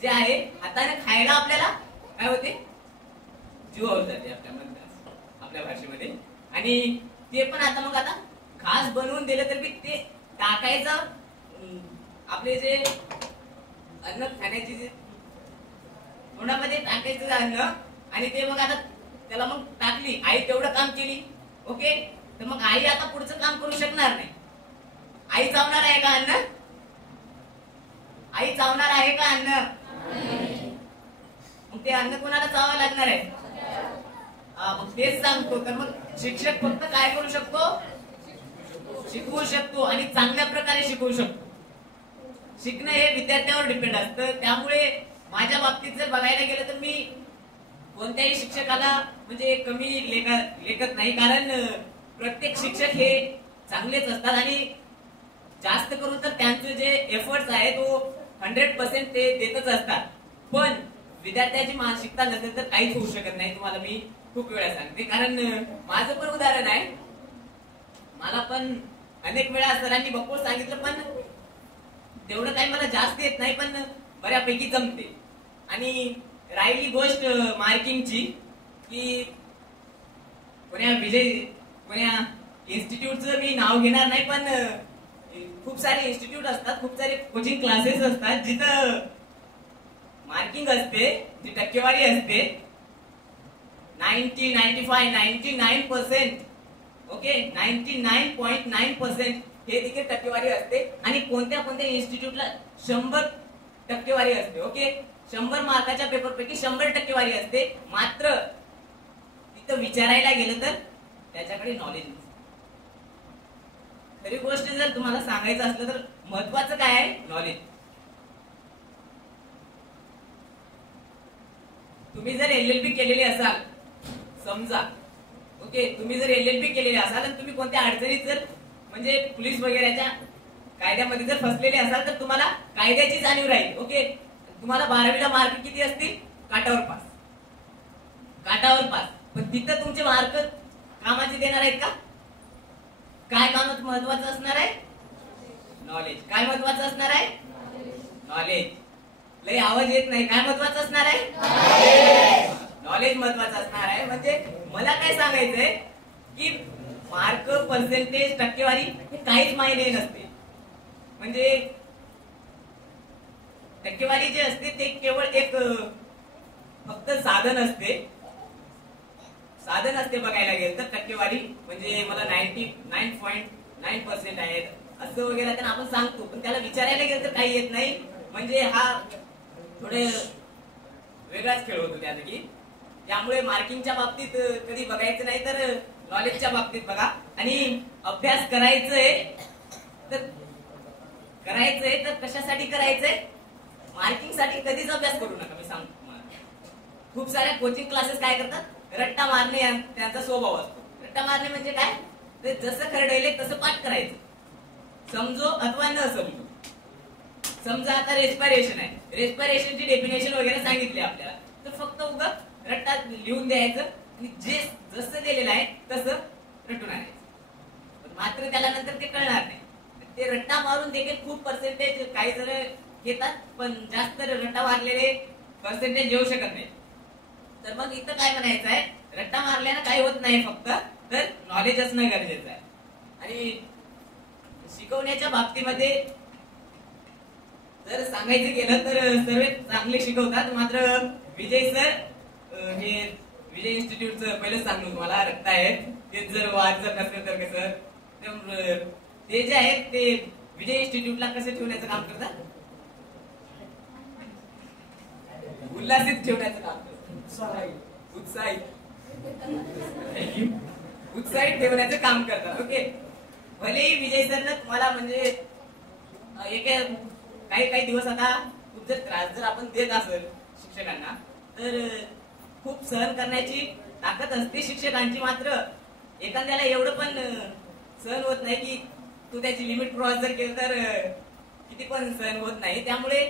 जे आहे हाताने खायला आपल्याला काय होते, जीवावर जाते आपल्या भाषेमध्ये. आणि ते पण आता मग आता घास बनवून दिलं तर ते टाकायचं आपले जे अन्न खाण्याची जे तोंडामध्ये टाकायचं अन्न, आणि ते मग आता त्याला मग टाकली आई, तेवढं काम केली. ओके, तर मग आई आता पुढचं काम करू शकणार नाही. आई चावणार आहे का अन्न? आई चावणार आहे का अन्न? मग ते अन्न कोणाला चावावं लागणार आहे? मग तेच सांगतो. तर मग शिक्षक फक्त काय करू शकतो, शिकवू शकतो आणि चांगल्या प्रकारे शिकवू शकतो. शिकणं हे विद्यार्थ्यावर डिपेंड असतं. त्यामुळे माझ्या बाबतीत जर बघायला गेलं तर मी कोणत्याही शिक्षकाला म्हणजे कमी लेखत नाही, कारण प्रत्येक शिक्षक हे चांगलेच असतात आणि जास्त करून तर त्यांचे जे एफर्ट्स आहे तो 100% ते देतच असतात. पण विद्यार्थ्याची मानसिकता नसेल तर काहीच होऊ शकत नाही. तुम्हाला मी खूप वेळा सांगते, कारण माझं पण उदाहरण आहे. मला पण अनेक वेळा सरांनी बघून सांगितलं, पण तेवढं काही मला जास्त येत नाही, पण बऱ्यापैकी जमते. आणि राहिली गोष्ट मार्किंगची, की कोण्या इन्स्टिट्यूटचं मी नाव घेणार नाही, पण खूप सारे इन्स्टिट्यूट असतात, खूप सारे कोचिंग क्लासेस असतात जिथं मार्किंग असते, जी टक्केवारी असते 90, 95, 99%. ओके, 99.9% हे देखील टक्केवारी असते. आणि कोणत्या इन्स्टिट्यूटला 100 टक्केवारी असते. ओके, 100 मार्काच्या पेपरपैकी 100 टक्केवारी असते. मात्र तिथं विचारायला गेलं तर त्याच्याकडे नॉलेज नसते. खरी गोष्ट जर तुम्हाला सांगायचं असलं तर महत्वाचं काय आहे, नॉलेज. तुम्ही जर LLB केलेली असाल समजा, ओके, तुम्ही जर LLB केलेली असाल आणि तुम्ही कोणत्या अडचणीत जर म्हणजे पोलीस वगैरेच्या कायद्यामध्ये जर फसलेले असाल तर तुम्हाला कायद्याची जाणीव राहील. ओके, तुम्हाला 12वीला मार्क किती असतील, काटावर पास. पण तिथं तुमचे मार्क कामाचे देणार आहेत का? काय महत्वाचं असणार आहे, नॉलेज. काय महत्वाचं असणार आहे, नॉलेज. लय आवाज येत नाही. काय महत्वाचं असणार आहे, नॉलेज महत्वाचं असणार आहे. म्हणजे मला काय सांगायचंय की मार्क, पर्सेंटेज, टक्केवारी हे काहीच मायने नसते. म्हणजे टक्केवारी जे असते ते केवळ एक फक्त साधन असते बघायला गेलं तर टक्केवारी म्हणजे मला 99.9% आहेत असं वगैरे त्यांना आपण सांगतो, पण त्याला विचारायला गेलं तर काही येत नाही. म्हणजे हा थोडे वेगळाच खेळ होतो त्या की. त्यामुळे मार्किंगच्या बाबतीत कधी बघायचं नाही तर नॉलेजच्या बाबतीत बघा. आणि अभ्यास करायचंय तर कशासाठी करायचंय? मार्किंग साठी कधीच अभ्यास करू नका. मी सांगतो तुम्हाला, खूप साऱ्या कोचिंग क्लासेस काय करतात, रट्टा मारणे त्यांचा स्वभाव असतो. रट्टा मारणे म्हणजे काय, ते जसं खरडले तसं पाठ करायचं, समजो अथवा न समजो. समजा आता रेस्पिरेशन आहे, रेस्पिरेशनची डेफिनेशन वगैरे सांगितली आपल्याला, तर फक्त उगाच रट्टा लिहून द्यायचं आणि जे जसं दिलेलं आहे तसं रटून आणायचं. मात्र त्याला नंतर ते कळणार नाही. ते रट्टा मारून देखील खूप पर्सेंटेज काही जण घेतात, पण जास्त रट्टा मारलेले पर्सेंटेज येऊ शकत नाही. तर मग इथं काय म्हणायचं आहे, रट्टा मारल्यानं काही होत नाही, फक्त तर नॉलेज असणं गरजेचं आहे. आणि शिकवण्याच्या बाबतीमध्ये जर सांगायचं गेलं तर सर्व चांगले शिकवतात. मात्र विजय सर हे विजय इन्स्टिट्यूटचं पहिलं सांगतो तुम्हाला, रट्टा आहेत ते जर वाद जर नसेल तर कसं, ते जे आहेत ते विजय इन्स्टिट्यूटला कसे ठेवण्याचं काम करतात, उल्हासित ठेवण्याचं काम करतात, उत्साहित ठेवण्याचं काम करतात. ओके, भलेही विजय सरनं तुम्हाला म्हणजे काही दिवस आता खूप जर त्रास जर आपण देत असेल शिक्षकांना, तर खूप सहन करण्याची ताकद असते शिक्षकांची. मात्र एखाद्याला एवढं पण सहन होत नाही की तू त्याची लिमिट क्रॉस जर केलं तर किती पण सहन होत नाही. त्यामुळे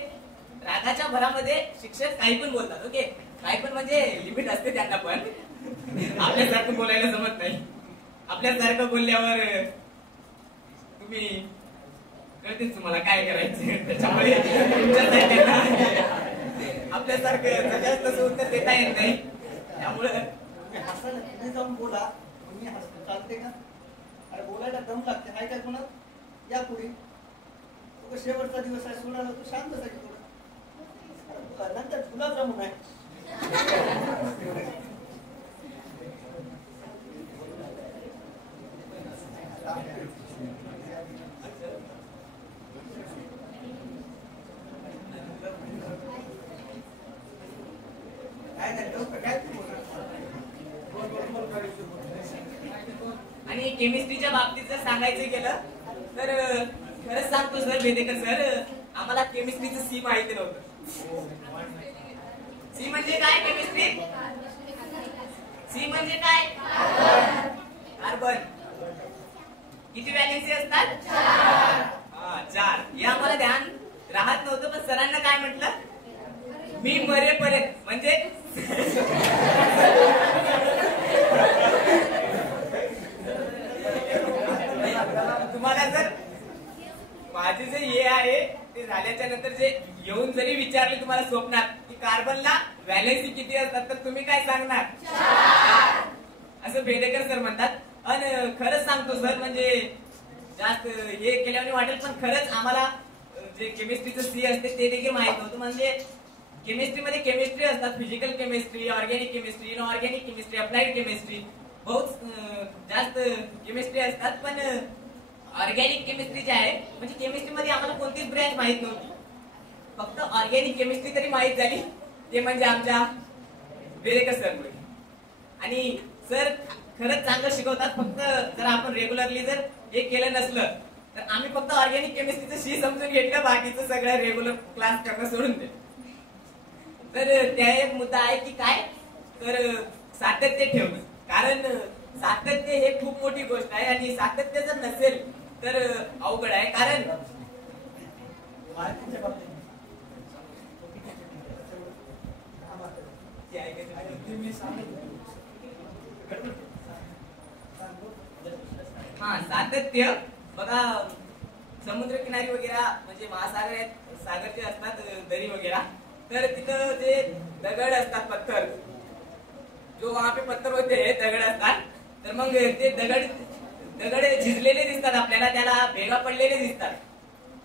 रागाच्या भरामध्ये शिक्षक काही पण बोलतात. ओके, काही पण म्हणजे लिमिट असते त्यांना पण. आपल्यासारखं बोलायला जमत नाही. आपल्यासारखं बोलल्यावर तुम्ही कळतेच तुम्हाला काय करायचं. त्याच्यामुळे आपल्यासारखं जास्त उत्तर देता येत नाही. त्यामुळे असं नाही, जाऊन बोला, तुम्ही चालते का? अरे बोलायला दम लागते. हाय काय कोणा या पुढे, तो शेवटचा दिवस आहे, सोडायला तू शांत आहे थोडं, नंतर तुला जमून आहे. आणि केमिस्ट्रीच्या बाबतीत जर सांगायचं गेलं तर खरंच सांगतो सर, बेदेकर सर, आम्हाला केमिस्ट्रीचं सी माहिती नव्हतं. सी म्हणजे काय केमिस्ट्री? सी म्हणजे काय? कार्बन. किती व्हॅलेन्सी असतात? 4. हे आम्हाला ध्यान राहत नव्हतं. पण सरांना काय म्हटलं, मी मरेपर्यंत म्हणजे तुम्हाला जर माझे जे हे आहे ते झाल्याच्या नंतर जे येऊन जरी विचारले तुम्हाला स्वप्नात की कार्बनला व्हॅलेन्सी किती असतात, तर तुम्ही काय सांगणार? 4. असं बेडेकर सर म्हणतात. आणि खरंच सांगतो सर, म्हणजे जास्त हे केल्याने वाटेल, पण खरंच आम्हाला जे केमिस्ट्रीचं सी असते ते देखील माहित नव्हतं. म्हणजे केमिस्ट्रीमध्ये केमिस्ट्री असतात, physical chemistry, organic chemistry, inorganic chemistry, applied chemistry, बहुत जास्त केमिस्ट्री असतात. पण ऑर्गॅनिक केमिस्ट्री जे आहे, म्हणजे केमिस्ट्रीमध्ये आम्हाला कोणतीच ब्रँच माहित नव्हती. फक्त ऑर्गॅनिक केमिस्ट्री तरी माहित झाली, ते म्हणजे आमच्या बेडेकर सरमुळे. आणि सर खरंच चांगलं शिकवतात. फक्त जर आपण रेग्युलरली जर हे केलं नसलं तर आम्ही फक्त ऑर्गॅनिक केमिस्ट्रीचं शी समजून घेतलं, बाकीचं सगळं रेग्युलर क्लास करणं सोडून दिलं. तर त्या एक मुद्दा आहे की काय, तर सातत्य ठेवणं. कारण सातत्य हे खूप मोठी गोष्ट आहे आणि सातत्य जर नसेल तर अवघड आहे. कारण सातत्य बघा, समुद्रकिनारी वगैरे म्हणजे महासागर आहेत, सागरचे असतात दरी वगैरे, तर तिथं जे दगड असतात, पत्थर, जो वहां पे पत्थर होते दगड असतात, तर मग ते दगड झिजलेले दिसतात आपल्याला, त्याला भेगा पडलेले दिसतात.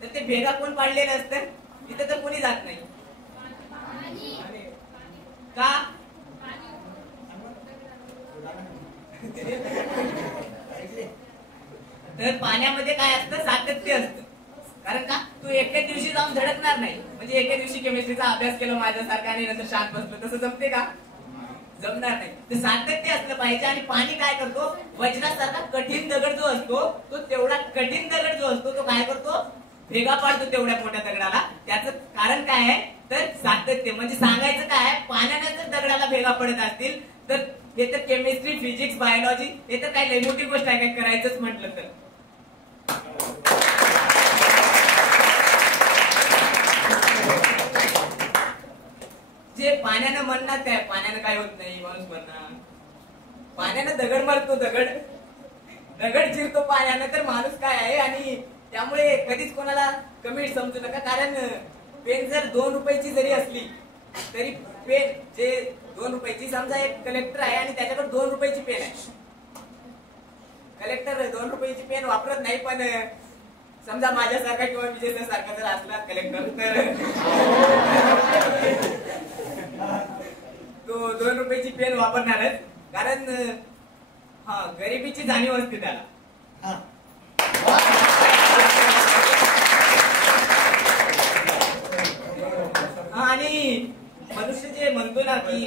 तर ते भेगा कोण पाडलेले असतात? तिथे तर कोणी जात नाही. का? तर पाण्यामध्ये काय असतं, सातत्य असतं. कारण का, तू एका दिवशी जाऊन धडकणार नाही. म्हणजे एका दिवशी केमिस्ट्रीचा अभ्यास केला माझ्यासारखा आणि नंतर शांत बसलो, तसं जमते का? जमणार नाही. ते सातत्य असलं पाहिजे. आणि पाणी काय करतो, वज्रासारखा कठीण दगड जो असतो, तो तेवढा कठीण दगड जो असतो तो काय करतो, भेगा पाडतो तेवढ्या मोठ्या दगडाला. त्याचं कारण काय आहे, तर सातत्य. म्हणजे सांगायचं काय आहे, पाण्याने जर दगडाला भेगा पडत असतील तर हे तर केमिस्ट्री, फिजिक्स, बायोलॉजी हे तर काही लई मोठी गोष्ट आहे, काय करायचंच म्हटलं तर. जे पाण्यानं म्हणणार काय, पाण्यानं काय होत नाही, माणूस म्हणणार पाण्यानं दगड मारतो, दगड चिरतो पाण्यानं, तर माणूस काय आहे. आणि त्यामुळे कधीच कोणाला कमी समजू नका. कारण पेन जर 2 रुपयाची जरी असली तरी पेन जे 2 रुपयाची, समजा एक कलेक्टर आहे आणि त्याच्याकडे 2 रुपयाची पेन आहे. कलेक्टर 2 रुपयाची पेन वापरत नाही, पण समजा माझ्यासारखा किंवा विजय सारखा जर असला कलेक्टर तर तो 2 रुपयाची पेन वापरणारच. कारण गरिबीची जाणीव असते त्याला. आणि मनुष्य जे म्हणतो ना की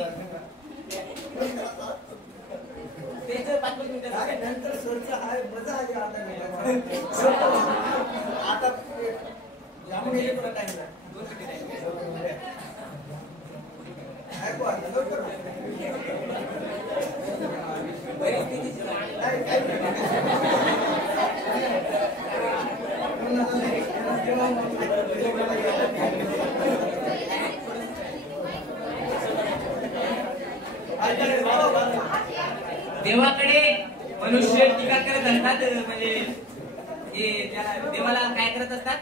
त्याचं 5 मिनिटं नंतर सरचं आहे, मजा आली आता जामून येईल थोडा टाइम आहे. 2 मिनिटं ऐकू आता लवकर देवाकडे मनुष्य टीका करत असतात. म्हणजे देवाला काय करत असतात,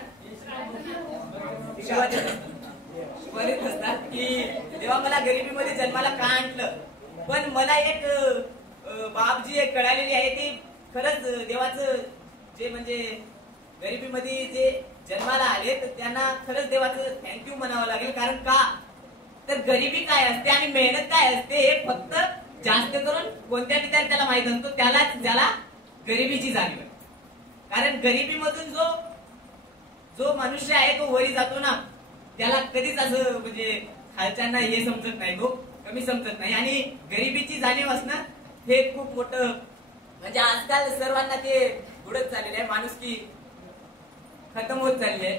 शिवाजीत असतात की देवा मला गरिबीमध्ये जन्माला का आणलं. पण मला एक बाब जी एक कळालेली आहे ती खरंच देवाचं जे म्हणजे गरिबीमध्ये जे जन्माला आले तर त्यांना खरंच देवाचं थँक्यू म्हणावं लागेल. कारण का, तर गरिबी काय असते आणि मेहनत काय असते हे फक्त जास्त करून कोणत्या विद्यार्थ्याला माहित असतो, त्याला गरिबीची जाणीव. कारण गरिबीमधून जो मनुष्य आहे तो वरी जातो ना, त्याला कधीच असं म्हणजे खालच्यांना हे समजत नाही, तो कमी समजत नाही. आणि गरिबीची जाणीव असणं हे खूप मोठं म्हणजे आजकाल सर्वांना ते बुडत चाललेलं आहे. माणुसकी खतम होत चालली आहे.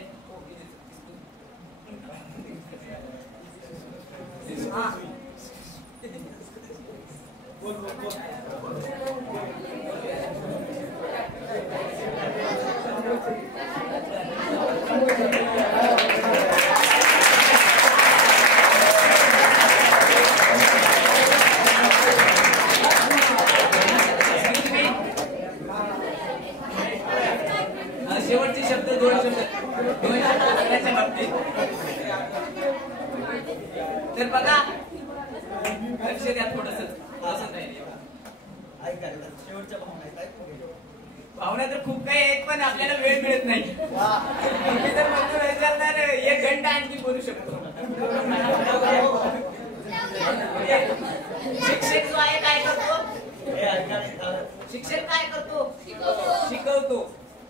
शेवटचे शब्द 2 शब्दाच्या बाबतीत तर बघा, लक्ष द्या थोडंसं. शेवटच्या भावना तर खूप काही आहेत, पण आपल्याला वेळ मिळत नाही. मी तर म्हणतो विचारणार 1 घंटा आणखी बोलू शकतो. शिक्षक जो आहे काय करतो, शिक्षक काय करतो, शिकवतो,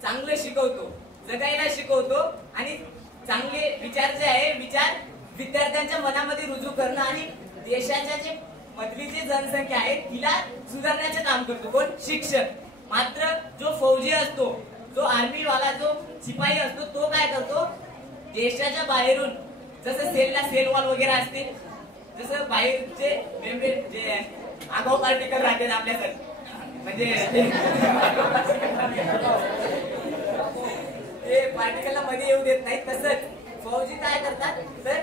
चांगलं शिकवतो, जगायला शिकवतो. आणि चांगले विचार जे आहे, विचार विद्यार्थ्यांच्या मनामध्ये रुजू करणं आणि देशाच्या जे मधली जी जनसंख्या आहे तिला सुधारण्याचे काम करतो कोण, शिक्षक. मात्र जो फौजी असतो, जो आर्मी वाला, जो शिपाई असतो, तो काय करतो, देशाच्या बाहेरून जसं सेलला सेल वॉल वगैरे असते, जसं बाहेरचे मेंबर जे आगाऊ पार्टिकल राहते आपल्याकडे, म्हणजे ते पार्टिकलला मध्ये येऊ देत नाही. तसंच फौजी काय करतात, तर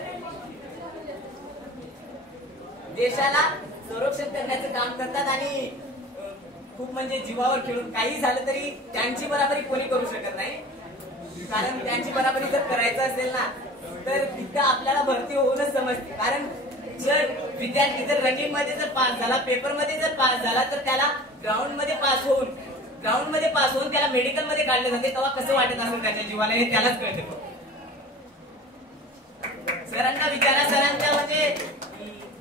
देशाला संरक्षण करण्याचं काम करतात. आणि खूप म्हणजे जीवावर खेळून काही झालं तरी त्यांची बराबरी कोणी करू शकत नाही. कारण त्यांची बराबरी जर करायचं असेल ना, तर तिथं आपल्याला भरती होऊनच समजते. कारण जर विद्यार्थी जर रनिंग मध्ये जर पास झाला, पेपर मध्ये जर पास झाला, तर त्याला ग्राउंड मध्ये पास होऊन त्याला मेडिकल मध्ये काढले जाते. तेव्हा कसं वाटत असेल त्याच्या जीवाला, हे त्यालाच कळते. सरांना विचारा, सरांच्या म्हणजे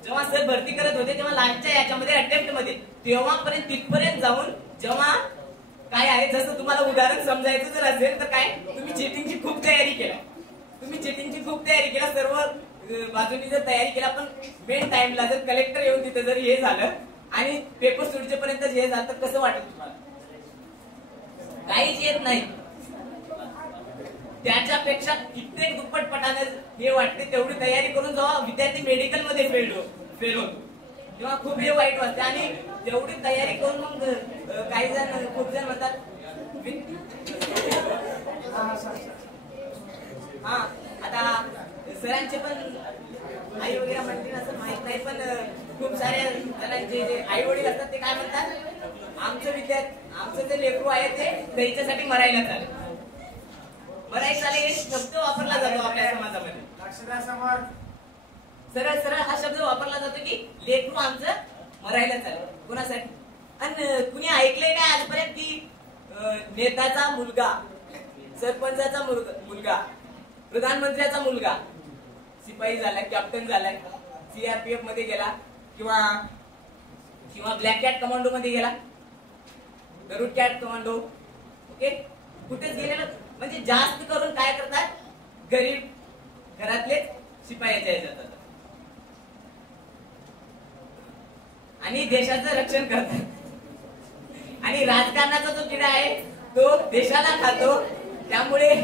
जेव्हा सर भरती करत होते तेव्हा लास्टच्या याच्यामध्ये अटेम्प्ट मध्ये तेव्हापर्यंत तिथपर्यंत जाऊन जेव्हा काय आहे, जसं तुम्हाला उदाहरण समजायचं जर असेल तर काय, तुम्ही चीटिंगची खूप तयारी केला, सर्व बाजूनी जर तयारी केला, पण मेन टाइमला जर कलेक्टर येऊन तिथे जर हे झालं आणि पेपर सुटजेपर्यंत हे झालं तर कसं वाटेल तुम्हाला? काहीच येत नाही. त्याच्यापेक्षा कित्येक दुप्पट पटाने हे वाटते तेवढी तयारी करून जेव्हा विद्यार्थी मेडिकल मध्ये फेल होतो तेव्हा खूप हे वाईट वाटते. आणि तेवढी तयारी करून मग काही जण खूप जण म्हणतात हा आता सरांचे पण आई वगैरे म्हणतील असं माहित नाही, पण खूप साऱ्या जणांचे जे आई वडील असतात ते काय म्हणतात, आमचं जे लेकरू आहे ते त्याच्यासाठी मरायला चालेल हे शब्द वापरला जातो आपल्या समाजामध्ये. सरळ सरळ हा शब्द वापरला जातो की लेकरू आमचं मरायला चालेल. कोणासाठी? आणि कुणी ऐकलंय काय आजपर्यंत की नेत्याचा मुलगा, सरपंचाचा मुलगा, प्रधानमंत्र्याचा मुलगा शिपाई झालाय, कॅप्टन झालाय, सीआरपीएफ मध्ये गेला किंवा ब्लॅक कॅट कमांडो मध्ये गेला, गरुड कॅट कमांडो, ओके, कुठेच गेलेलं. म्हणजे जास्त करून काय करतात, गरीब घरातले शिपायाच्या ह्याच्यात जातात आणि देशाचं रक्षण करतात. आणि राजकारणाचा जो किडा आहे तो देशाला खातो. त्यामुळे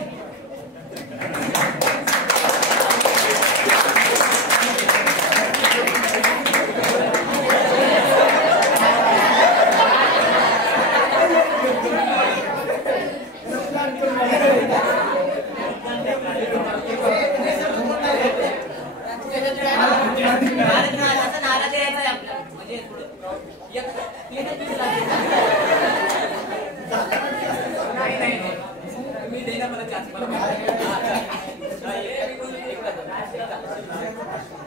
नारा द्यायचा आहे आपल्याला. म्हणजे नाही तुम्ही देणार मला चान्स.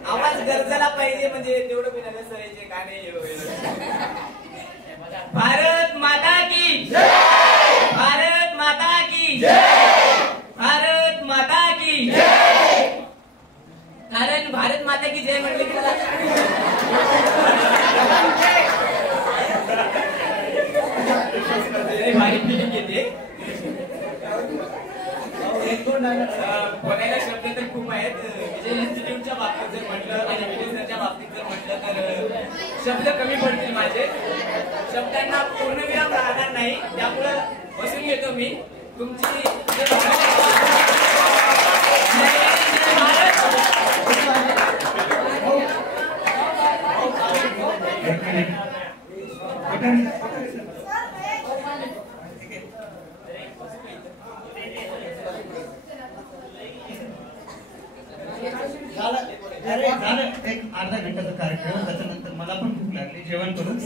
आवाज गरजेला पाहिजे, म्हणजे तेवढं मी नजर सरायचे का नाही. भारत माता की जय, भारत माता की जय, भारत माता की जय. कारण भारत माता की जय म्हटलं की मला भारी फिलिंग येते. बघायला शब्द तर खूप आहेत. विजय इन्स्टिट्यूटच्या बाबतीत जर म्हटलं आणि विजय सरच्या बाबतीत जर म्हटलं तर शब्द कमी पडतील माझे. शब्दांना पूर्णविराम राहणार नाही, त्यामुळं बसून घेतो मी. तुमची झालं एक अर्धा घंटाचा कार्यक्रम. त्याच्यानंतर मला पण भूक लागली, जेवण करून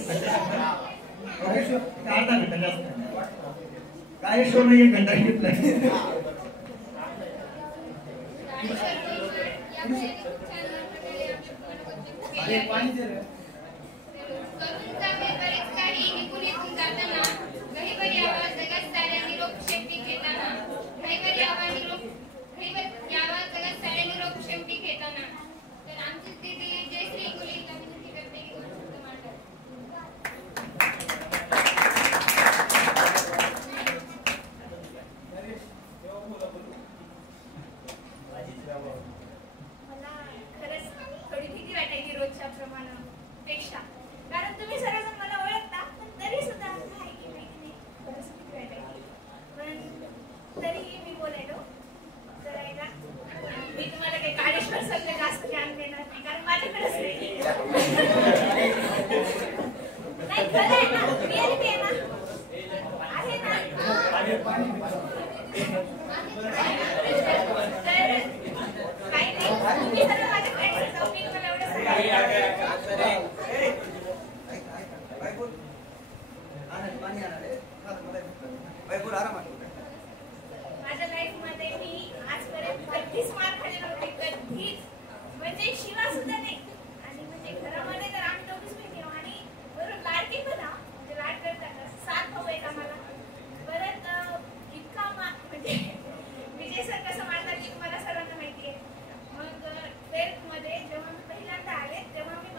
अर्धा घंटा जास्त काय शो नाही, एक घंटा घेतला. माझ्या लाईफ मध्ये मी आजपर्यंत कधीच मार खाल्ली नव्हती, कधीच. म्हणजे शिवा सुद्धा नाही. आणि म्हणजे घरामध्ये तर आम्ही दोघीच बहिणी आणि बरोबर लाडकी पण म्हणजे लाड करतात. 7 भाऊ आहेत आम्हाला. परत इतका म्हणजे विजय सर कसं मारतात की तुम्हाला सर्वांना माहिती आहे. मग 12th मध्ये जेव्हा मी पहिल्यांदा आले तेव्हा मी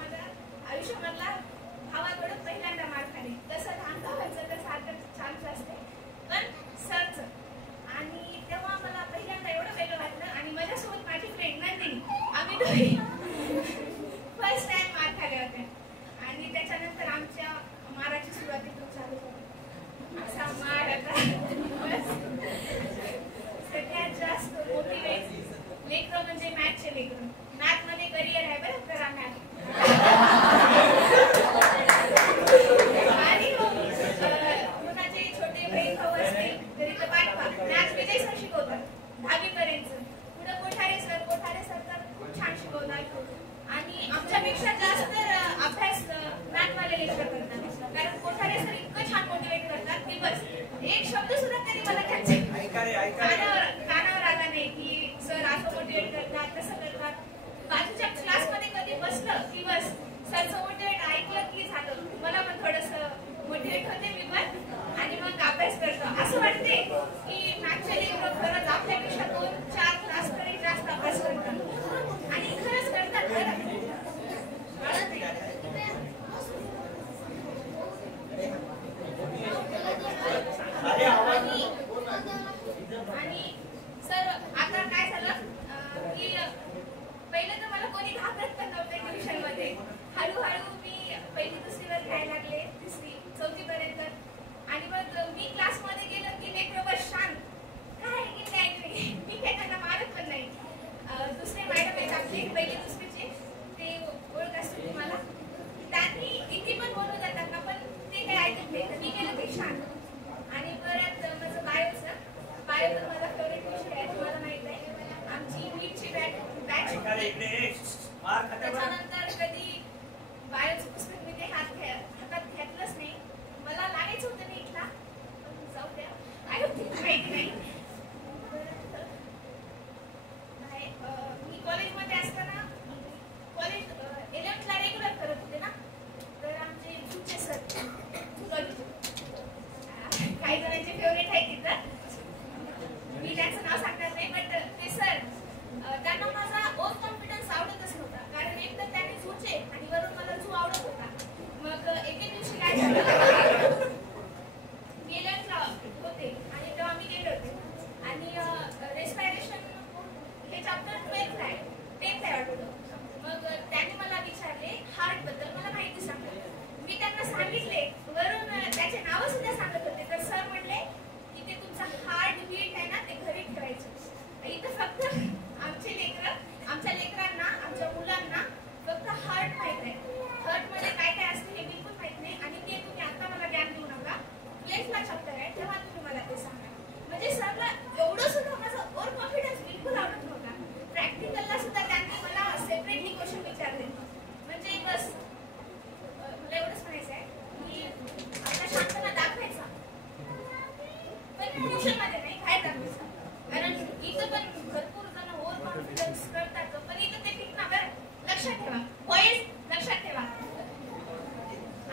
पॉइंट लक्षात ठेवा.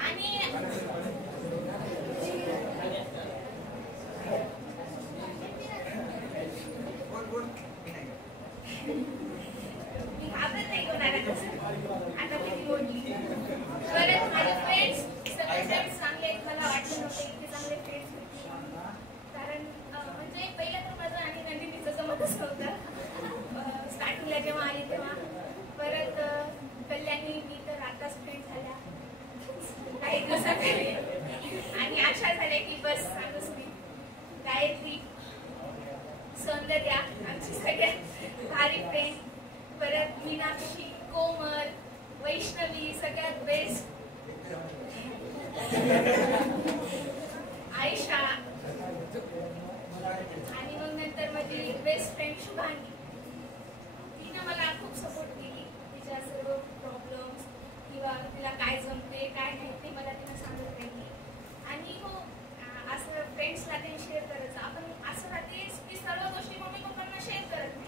आणि मी घाबरत नाही कोणाला तसं. आता किती बोलली. परत माझे फ्रेंड्स सगळे फ्रेंड्स चांगले आहेत. मला वाटलं नव्हतं इतके चांगले फ्रेंड्स होते. कारण म्हणजे पहिलं तर माझं आणि नंदिनीचं जमतच नव्हतं स्टार्टिंगला जेव्हा आली तेव्हा. परत कल्याणी मी तर आताच फ्रेंड झाल्या काही दिवसाखाली. आणि आशा झाल्या की बस सांगूच मी. गायत्री, सौंदर्या आमची सगळ्यात भारी फ्रेंड. परत मीनाक्षी, कोमल, वैष्णवी सगळ्यात बेस्ट. आयशा आणि मग नंतर माझी बेस्ट फ्रेंड शुभांगी. तिनं मला खूप सपोर्ट केली. तिच्या सर्व प्रॉब्लेम्स किंवा तिला काय जमते काय नाही ते मला तिनं सांगत राहिली. आणि हो असं फ्रेंड्सला ते शेअर करायचं. आपण असं राहते की सर्व गोष्टी मम्मी पप्पांना शेअर करत नाही.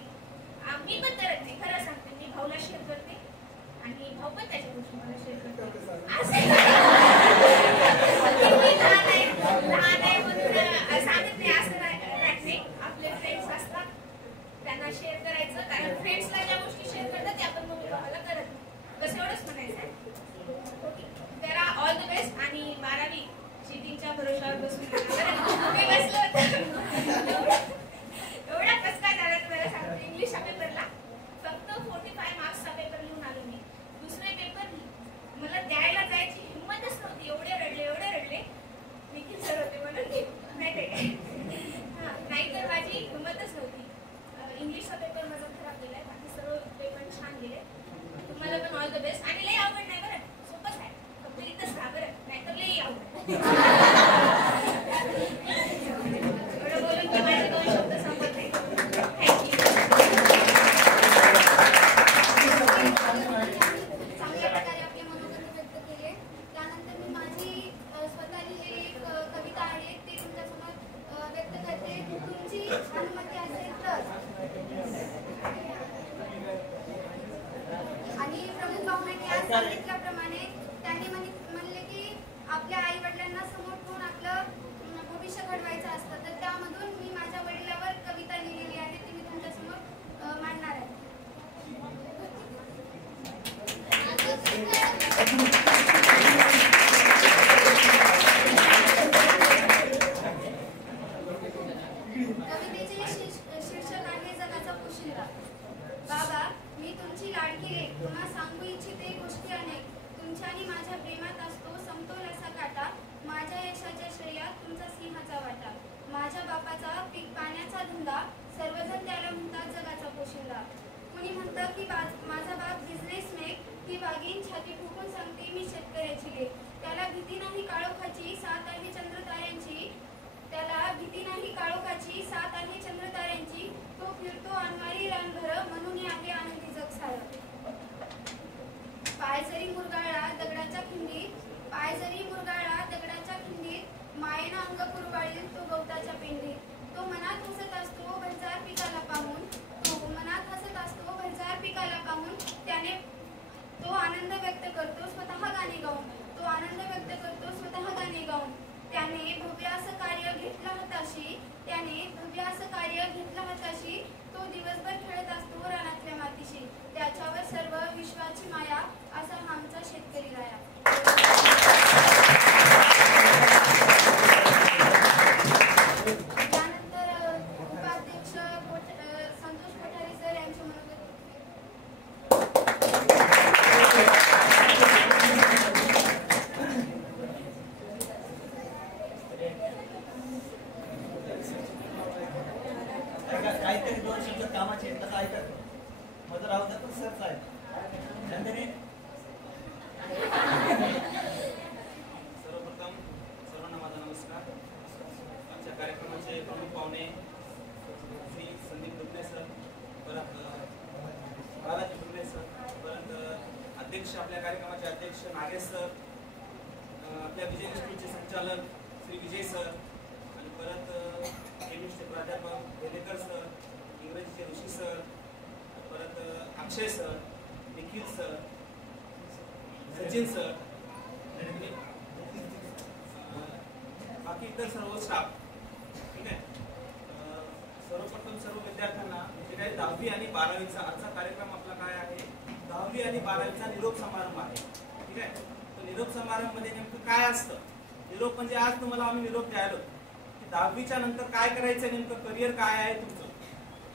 मी पण करत नाही खरं सांगते. मी भाऊला शेअर करते आणि भाऊ पण त्याच्या गोष्टी मला शेअर करते. लहान आहे म्हणून सांगत नाही असं राहत नाही. आपले फ्रेंड्स असतात त्यांना शेअर करायचं. कारण फ्रेंड्सला ज्या गोष्टी शेअर करतात त्या आपण मम्मी पप्पाला करत नाही. बस एवढंच म्हणायचं आहे. ओके तर ऑल द बेस्ट. आणि 12वी चीटिंगच्या भरोशावर बसून मी बसलो होतो. एवढा कसका झाला तुम्हाला सांगते. इंग्लिशच्या पेपरला फक्त 45 मार्क्सचा पेपर लिहून आलो मी. दुसरे पेपर मला द्यायला जायची हिंमतच नव्हती. एवढे रडले. निखिल सर होते म्हणून नाहीतर माझी हिंमतच नव्हती. इंग्लिशचा पेपर माझा खराब गेलाय. बाकी सर्व पेपर छान गेले. तुम्हाला पण ऑल द बेस्ट. आणि लई आवड नाही बरं. सोपंच आहे. फक्त इथंच राहा बरं. नाहीतर लई आवड. एवढं बोलून की माझे 2 शब्द संपत नाही. थँक्यू. चांगल्या प्रकारे आपले मनोगत व्यक्त केले. त्यानंतर मी माझी स्वतः लिहिलेली एक कविता आहे ती तुमच्यासमोर व्यक्त करते. तुमची अनुमती असेल तर. आणि प्रमुख पाहुण्यांनी आज सांगितल्याप्रमाणे त्यांनी म्हणले की आपल्या आई वडिलांना समोर ठेवून आपलं भविष्य घडवायचं असतं. तर त्यामधून मी माझ्या वडिलांवर कविता लिहिलेली आहे ती मी तुमच्यासमोर मांडणार आहे. कवितेचे शीर्षक आहे जगाचा पोशिंदा. बाबा, मी तुमची लाडकी रे. तुम्हा सांगू इच्छिते गोष्टी अनेक. तुमच्या आणि माझ्या प्रेमात असतो समतोल असा काटा. माझ्या यशाच्या श्रेयात तुमचा सिंहाचा वाटा. माझ्या बापाचा पीक पाण्याचा धंदा. सर्वजण त्याला म्हणतात जगाचा पोशिंदा. कुणी म्हणतं की माझा बाप बिझनेसमॅन. ती वागीन छाती फुकून सांगते मी शेतकऱ्याची लेक. त्याला भीती नाही काळोखाची साथ आहे चंद्रताऱ्यांची. त्याला भीती नाही काळोखाची साथ आहे चंद्रताऱ्यांची. तो फिरतो अनवारी रानभर म्हणून आहे आनंदी जग सारं. पाय जरी मुरगाळला दगडाच्या खिंडीत. पाय जरी मुरगाळला दगडाच्या खिंडीत. मायेनं अंग कुरवाळील तो गवताच्या पेंडीत. तो मनात हसत असतो भरजार पिकाला पाहून. तो मनात हसत असतो भरजार पिकाला पाहून. त्याने तो आनंद व्यक्त करतो स्वतः गाणे गाऊन. तो आनंद व्यक्त करतो स्वतः गाणे गाऊन. त्याने भव्य असं कार्य घेतलं हाताशी. त्याने भव्य असं कार्य घेतलं हाताशी. तो दिवसभर खेळत असतो रानातल्या मातीशी. त्याच्यावर सर्व विश्वाची माया असा हा आमचा शेतकरी राया. त्यानंतर उपाध्यक्ष संतोष कोठारी सर यांचे मनोगत. काहीतरी 2 शब्द कामाचे कसं ऐकत माझं राहू द्या पण सरच आहे. सर्वप्रथम सर्वांना माझा नमस्कार. आजच्या कार्यक्रमाचे प्रमुख पाहुणे श्री संदीप दुबणे सर, परत बालाजी दुबणे सर, परत अध्यक्ष आपल्या कार्यक्रमाचे अध्यक्ष नागेश सर, आपल्या विजय इन्स्टिट्यूटचे संचालक श्री विजय सर, आणि परत केमिस्ट्री प्राध्यापक वेलेकर सर, इंग्रजीचे ऋषी सर, परत Akshay sir, Nikhil sir, Sachin sir, बाकी इतर सर्व स्टाफ, ठीक आहे. सर्वप्रथम सर्व विद्यार्थ्यांना जे काही 10वी आणि 12वीचा आजचा कार्यक्रम आपला काय आहे, 10वी आणि 12वीचा निरोप समारंभ आहे, ठीक आहे. तर निरोप समारंभ मध्ये नेमकं काय असतं? निरोप म्हणजे आज तुम्हाला आम्ही निरोप द्यायला की 10वीच्या नंतर काय करायचं, नेमकं करिअर काय आहे तुमचं,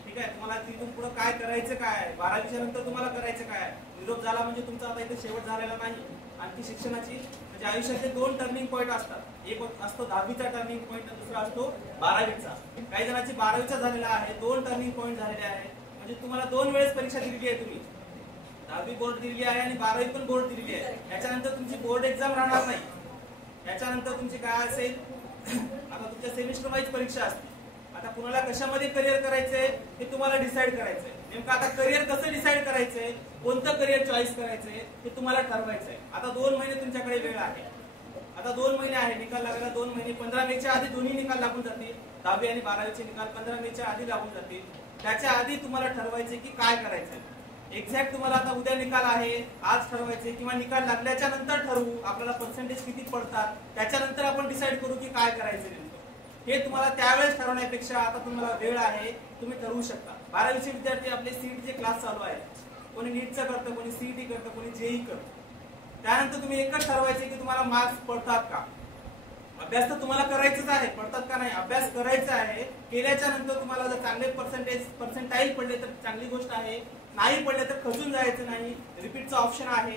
ठीक आहे. तुम्हाला तिथून पुढे काय करायचं काय आहे, 12वीच्या नंतर तुम्हाला करायचं काय आहे. निरोप झाला म्हणजे तुमचा आता इथे शेवट झालेला नाही. आणखी शिक्षणाची म्हणजे आयुष्याचे 2 टर्निंग पॉईंट असतात. एक असतो 10वीचा टर्निंग पॉईंट, दुसरा असतो 12वीचा. काही जणांची 12वीचा झालेला आहे, 2 टर्निंग पॉईंट झालेले आहेत. म्हणजे तुम्हाला 2 वेळेस परीक्षा दिलेली आहे. तुम्ही 10वी बोर्ड दिलेली आहे आणि 12वी पण बोर्ड दिलेली आहे. याच्यानंतर तुमची बोर्ड एक्झाम राहणार नाही. याच्यानंतर तुमची काय असेल, आता तुमच्या सेमिस्टर वाईज परीक्षा असते. आता कुणाला कशामध्ये करिअर करायचंय हे तुम्हाला डिसाईड करायचंय. नेमकं आता करिअर कसं डिसाईड करायचंय, कोणतं करिअर चॉईस करायचंय हे तुम्हाला ठरवायचंय. आता 2 महिने तुमच्याकडे वेळ आहे. आता 2 महिने आहे, निकाल लागायला 2 महिने. 15 मेच्या आधी दोन्ही निकाल लागून जातील. 10वी आणि 12वीचे निकाल 15 मेच्या आधी लागून जातील. त्याच्या आधी तुम्हाला ठरवायचे की काय करायचंय. एक्झॅक्ट तुम्हाला आता उद्या निकाल आहे, आज ठरवायचे किंवा निकाल लागल्याच्या नंतर ठरवू. आपल्याला पर्सेंटेज किती पडतात त्याच्यानंतर आपण डिसाईड करू की काय करायचं नेमकं. हे तुम्हाला त्यावेळेस ठरवण्यापेक्षा आता तुम्हाला वेळ आहे, तुम्ही ठरवू शकता. 12वीचे विद्यार्थी आपले सीईटीचे क्लास चालू आहे. कोणी नीटचं करतं, कोणी सीईटी करतं, कोणी जेई करतं. त्यानंतर तुम्ही एकच ठरवायचे की तुम्हाला मार्क्स पडतात का. अभ्यास तर तुम्हाला करायचंच आहे, पडतात का नाही अभ्यास करायचा आहे. केल्याच्या नंतर तुम्हाला जर चांगले पर्सेंटाईल पडले तर चांगली गोष्ट आहे, नाही पडले तर खचून जायचं नाही. रिपीटचा ऑप्शन आहे,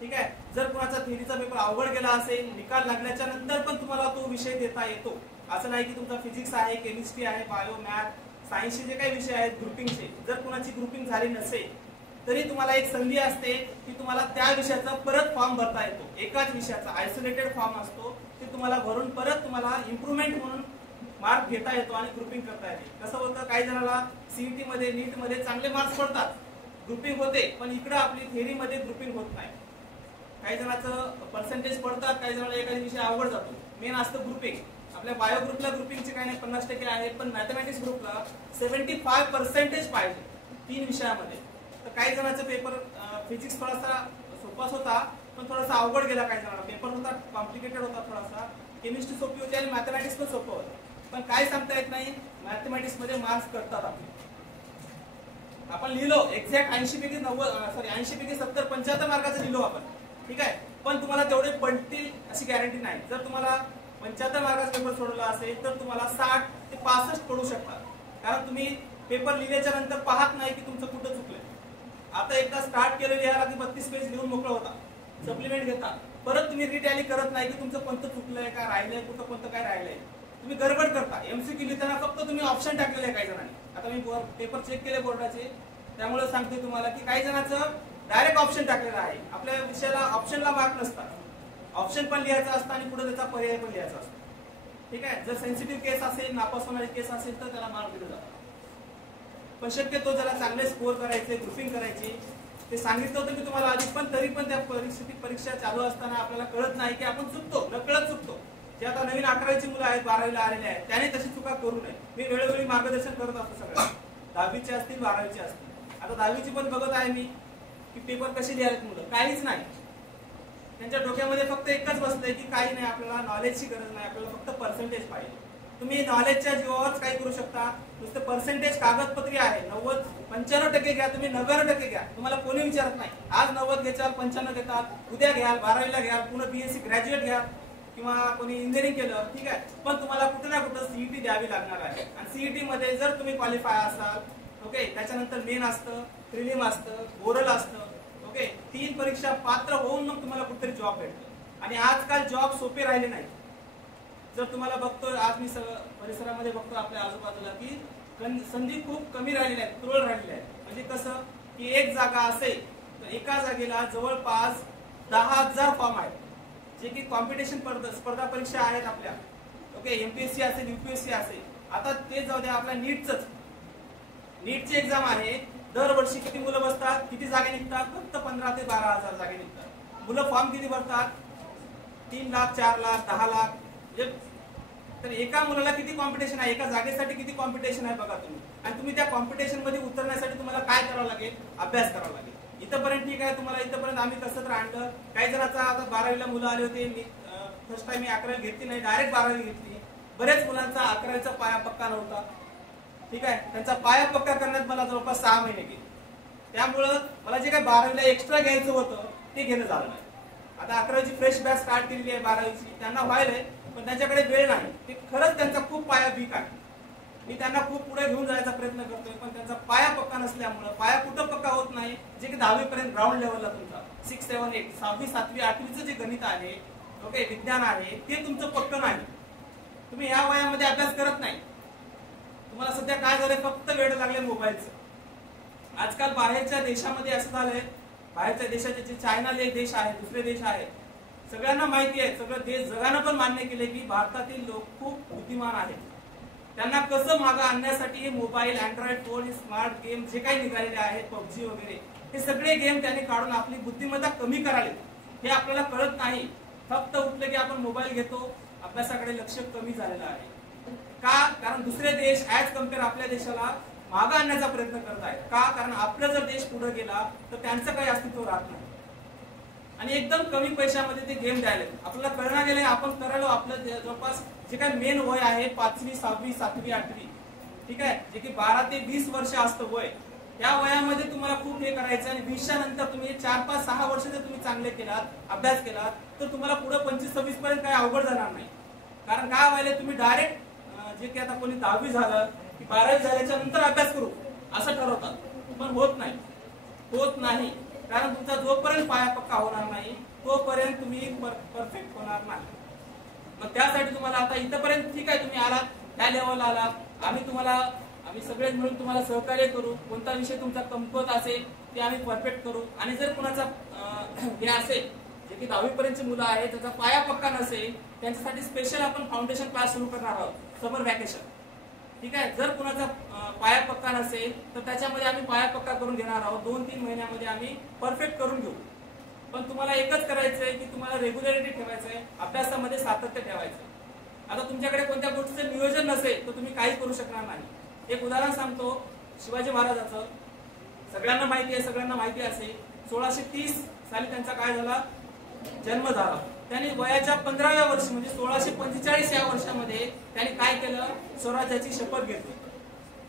ठीक आहे. जर कुणाचा थेअरीचा पेपर अवघड गेला असेल, निकाल लागल्याच्या नंतर पण तुम्हाला तो विषय देता येतो. असं नाही की तुमचा फिजिक्स आहे, केमिस्ट्री आहे, बायो, मॅथ, सायन्सचे जे काही विषय आहेत ग्रुपिंगचे, जर कुणाची ग्रुपिंग झाली नसेल तरी तुम्हाला एक संधी असते की तुम्हाला त्या विषयाचा परत फॉर्म भरता येतो. एकाच विषयाचा आयसोलेटेड फॉर्म असतो, ते तुम्हाला भरून परत तुम्हाला इम्प्रुव्हमेंट म्हणून मार्क घेता येतो आणि ग्रुपिंग करता येते. कसं होतं, काही जणांना सीईटी मध्ये, नीट मध्ये चांगले मार्क्स पडतात, ग्रुपिंग होते, पण इकडे आपली थेअरी मध्ये ग्रुपिंग होत नाही. काही जणांचं पर्सेंटेज पडतात, काही जणांना एखादा विषय आवड जातो. मेन असतं ग्रुपिंग. आपल्या बायो ग्रुपला ग्रुपिंगचे काही नाही 50% आहे, पण मॅथमॅटिक्स ग्रुपला 75% पाहिजे 3 विषयामध्ये. तर काही जणांचा पेपर फिजिक्स थोडासा सोपाच होता, पण थोडासा अवघड गेला. काही जणांना पेपर होता कॉम्प्लिकेटेड होता थोडासा. केमिस्ट्री सोपी होती आणि मॅथमॅटिक्स पण सोपं होतं. पण काय सांगता येत नाही, मॅथमॅटिक्स मध्ये मार्क्स करतात आपले. आपण लिहिलो एक्झॅक्ट 80 पैकी 70 75 मार्काचं लिहिलो आपण, ठीक आहे. पण तुम्हाला तेवढे पडतील अशी गॅरंटी नाही. जर तुम्हाला 75 मार्काचा पेपर सोडवला असेल तर तुम्हाला 60 ते 65 पडू शकतात. कारण तुम्ही पेपर लिहिल्याच्या नंतर पाहत नाही की तुमचं कुठं चुकलंय. आता एकदा स्टार्ट केलं लिहायला की 32 पेज लिहून मोकळं होता, सप्लिमेंट घेता. परत तुम्ही रिटॅली करत नाही की तुमचं कोणतं चुकलंय, काय राहिलंय, कुठं कोणतं काय राहिलंय. तुम्ही गडबड करता. एमसीक्यू लिहिताना फक्त तुम्ही ऑप्शन टाकलेले आहे काही जणांनी. आता मी पेपर चेक केले बोर्डाचे, त्यामुळे सांगते तुम्हाला की काही जणांचं डायरेक्ट ऑप्शन टाकलेलं आहे. आपल्या विषयाला ऑप्शनला मार्क नसतात. ऑप्शन पण लिहायचा असतं आणि पुढे त्याचा पर्याय पण लिहायचा असतो, ठीक आहे. जर सेन्सिटिव्ह केस असेल, नापास होणारी केस असेल तर त्याला मार्क दिले जातात. पण शक्यतो ज्याला चांगले स्कोर करायचे, ग्रुपिंग करायची, ते सांगितलं होतं मी तुम्हाला आधी. पण तरी पण त्या परीक्षा चालू असताना आपल्याला कळत नाही की आपण चुकतो, नकळत चुकतो. जे आता नवीन 11वीची मुलं आहेत, 12वीला आलेले आहेत, त्याने तशी चुका करू नये. मी वेळोवेळी मार्गदर्शन करत असतो सगळ्यांना. 10वीचे असतील, 12वीचे असतील. आता 10वीची पण बघत आहे मी की पेपर कसे लिहायला मुलं. काहीच नाही, त्यांच्या डोक्यामध्ये फक्त एकच बसतंय की काही नाही, आपल्याला नॉलेजची गरज नाही, आपल्याला फक्त पर्सेंटेज पाहिजे. तुम्ही नॉलेजच्या जीवावरच काय करू शकता. नुसतं पर्सेंटेज कागदपत्री आहे, 95% घ्या, तुम्ही 90% घ्या, तुम्हाला कोणी विचारत नाही. आज 90 घ्याल, 95 घेतात, उद्या घ्याल, 12वीला घ्याल, पुन्हा बीएससी ग्रॅज्युएट घ्या किंवा कोणी इंजिनिअरिंग केलं, ठीक आहे. पण तुम्हाला कुठे ना कुठं सीईटी द्यावी लागणार आहे. आणि सीईटी मध्ये जर तुम्ही क्वालिफाय असाल, ओके, त्याच्यानंतर मेन असतं, प्रिलिम असतं, ओरल असतं, ओके. 3 परीक्षा पात्र होऊन मग तुम्हाला कुठेतरी जॉब भेटतो. आणि आजकाल जॉब सोपे राहिले नाही. जर तुम्हाला बघतो, आज मी परिसरामध्ये बघतो आपल्या आजूबाजूला की संधी खूप कमी राहिलेल्या आहेत, तुरळ राहिलेल्या आहेत. म्हणजे कसं की एक जागा असेल तर एका जागेला जवळपास 10,000 फॉर्म आहेत, जे की कॉम्पिटिशन स्पर्धा परीक्षा आहेत आपल्या, ओके. एमपीएससी असेल, यूपीएससी असेल. आता ते जाऊ द्या, आपल्या नीटची एक्झाम आहे. दरवर्षी किती मुलं बसतात, किती जागे निघतात, फक्त 15 ते 12,000 जागे निघतात. मुलं फॉर्म किती भरतात, 3 लाख, 4 लाख, 10 लाख. तर एका मुलाला किती कॉम्पिटिशन आहे, एका जागेसाठी किती कॉम्पिटिशन आहे बघा तुम्ही. आणि तुम्ही त्या कॉम्पिटिशन मध्ये उतरण्यासाठी तुम्हाला काय करावं लागेल, अभ्यास करावा लागेल. इथपर्यंत ठीक आहे, तुम्हाला इथपर्यंत आम्ही कसं तर आणलं. काही जणांचा आता 12वीला मुलं आले होते, मी फर्स्ट टाइम मी 11वी घेतली नाही, डायरेक्ट 12वी घेतली. बरेच मुलांचा 11वीचा पाया पक्का नव्हता. ठीक आहे, त्यांचा पाया पक्का करण्यात मला जवळपास 6 महिने गेले. त्यामुळं मला जे काही 12वीला एक्स्ट्रा घ्यायचं होतं ते घेणं झालं नाही. आता 11वीची फ्रेश बॅच स्टार्ट केलेली आहे 12वीची, त्यांना व्हायलंय पण त्यांच्याकडे वेळ नाही. ते खरंच त्यांचा खूप पाया वीक आहे. मी त्यांना खूप पुढे घेऊन जायचा प्रयत्न करतोय पण त्यांचा पाया पक्का नसल्यामुळे, पाया कुठं पक्का होत नाही, जे की 10वी पर्यंत ग्राउंड लेवलला तुमचा 6, 7, 8, 6वी, 7वी, 8वीचं जे गणित आहे, ओके, विज्ञान आहे, ते तुमचं पक्कं नाही. तुम्ही या वयामध्ये अभ्यास करत नाही. तुम्हाला सध्या काय झालंय, फक्त वेळ लागले मोबाईलचं. आजकाल बाहेरच्या देशामध्ये असं झालंय, बाहेरच्या देशाचे जे चायनाले देश आहे, दुसरे देश आहेत, सगळ्यांना माहिती आहे, सगळं देश जगानं पण मान्य केले की भारतातील लोक खूप बुद्धिमान आहेत. त्यांना कसं मागं आणण्यासाठी हे mobile, Android phone, smart game जे काही निघालेले आहेत, पबजी वगैरे, हे सगळे गेम त्यांनी काढून आपली बुद्धिमत्ता कमी कराले. हे आपल्याला कळत नाही. फक्त उठलं की आपण मोबाईल घेतो, अभ्यासाकडे लक्ष कमी झालेलं आहे. का? कारण दुसरे देश ऍज कम्पेअर आपल्या देशाला मागं आणण्याचा प्रयत्न करत आहेत. का? कारण आपला जर देश पुढे गेला तर त्यांचं काही अस्तित्व राहत नाही आणि एकदम कमी पैशामध्ये ते गेम द्यायला आपल्याला कळणार गेले. आपण करायला आपलं जवळपास जे काही मेन वय आहे 5वी, 6वी, 7वी, 8वी, ठीक आहे, जे की 12 ते 20 वर्ष असतं वय, या वयामध्ये तुम्हाला खूप हे करायचं आणि 20च्या नंतर तुम्ही 4, 5, 6 वर्ष जर तुम्ही चांगले केलात, अभ्यास केलात, तर तुम्हाला पुढे 25, 26 पर्यंत काही अवघड जाणार नाही. कारण काय व्हायला, तुम्ही डायरेक्ट जे की आता कोणी 10वी झालं की 12वी झाल्याच्या नंतर अभ्यास करू असं ठरवतात, पण होत नाही. कारण तुमचा जोपर्यंत पाया पक्का होणार नाही तोपर्यंत तुम्ही परफेक्ट होणार नाही. मग त्यासाठी तुम्हाला आता इथपर्यंत ठीक आहे, तुम्ही आलात, त्या लेवलला आलात, आम्ही सगळे मिळून तुम्हाला सहकार्य करू. कोणता विषय तुमचा कमकुवत असेल ते आम्ही परफेक्ट करू. आणि जर कुणाचा हे असेल जे की 10वी पर्यंतची मुलं आहेत, त्याचा पाया पक्का नसेल, त्यांच्यासाठी स्पेशल आपण फाउंडेशन क्लास सुरू करणार आहोत, समर व्हॅकेशन. ठीक आहे, जर कुणाचा पाया पक्का नसेल तर त्याच्यामध्ये आम्ही पाया पक्का करून घेणार आहोत. 2-3 महिन्यामध्ये आम्ही परफेक्ट करून घेऊ. पण तुम्हाला एकच करायचंय की तुम्हाला रेग्युलरिटी ठेवायचंय, अभ्यासामध्ये सातत्य ठेवायचंय. आता तुमच्याकडे कोणत्या गोष्टीचं नियोजन नसेल तर तुम्ही काही करू शकणार नाही. एक उदाहरण सांगतो, शिवाजी महाराजांचं सगळ्यांना माहिती असेल, 1630 साली त्यांचा काय झाला, जन्म झाला. त्यांनी वयाच्या 15व्या वर्षी म्हणजे 1645 या वर्षामध्ये त्यांनी काय केलं, स्वराज्याची शपथ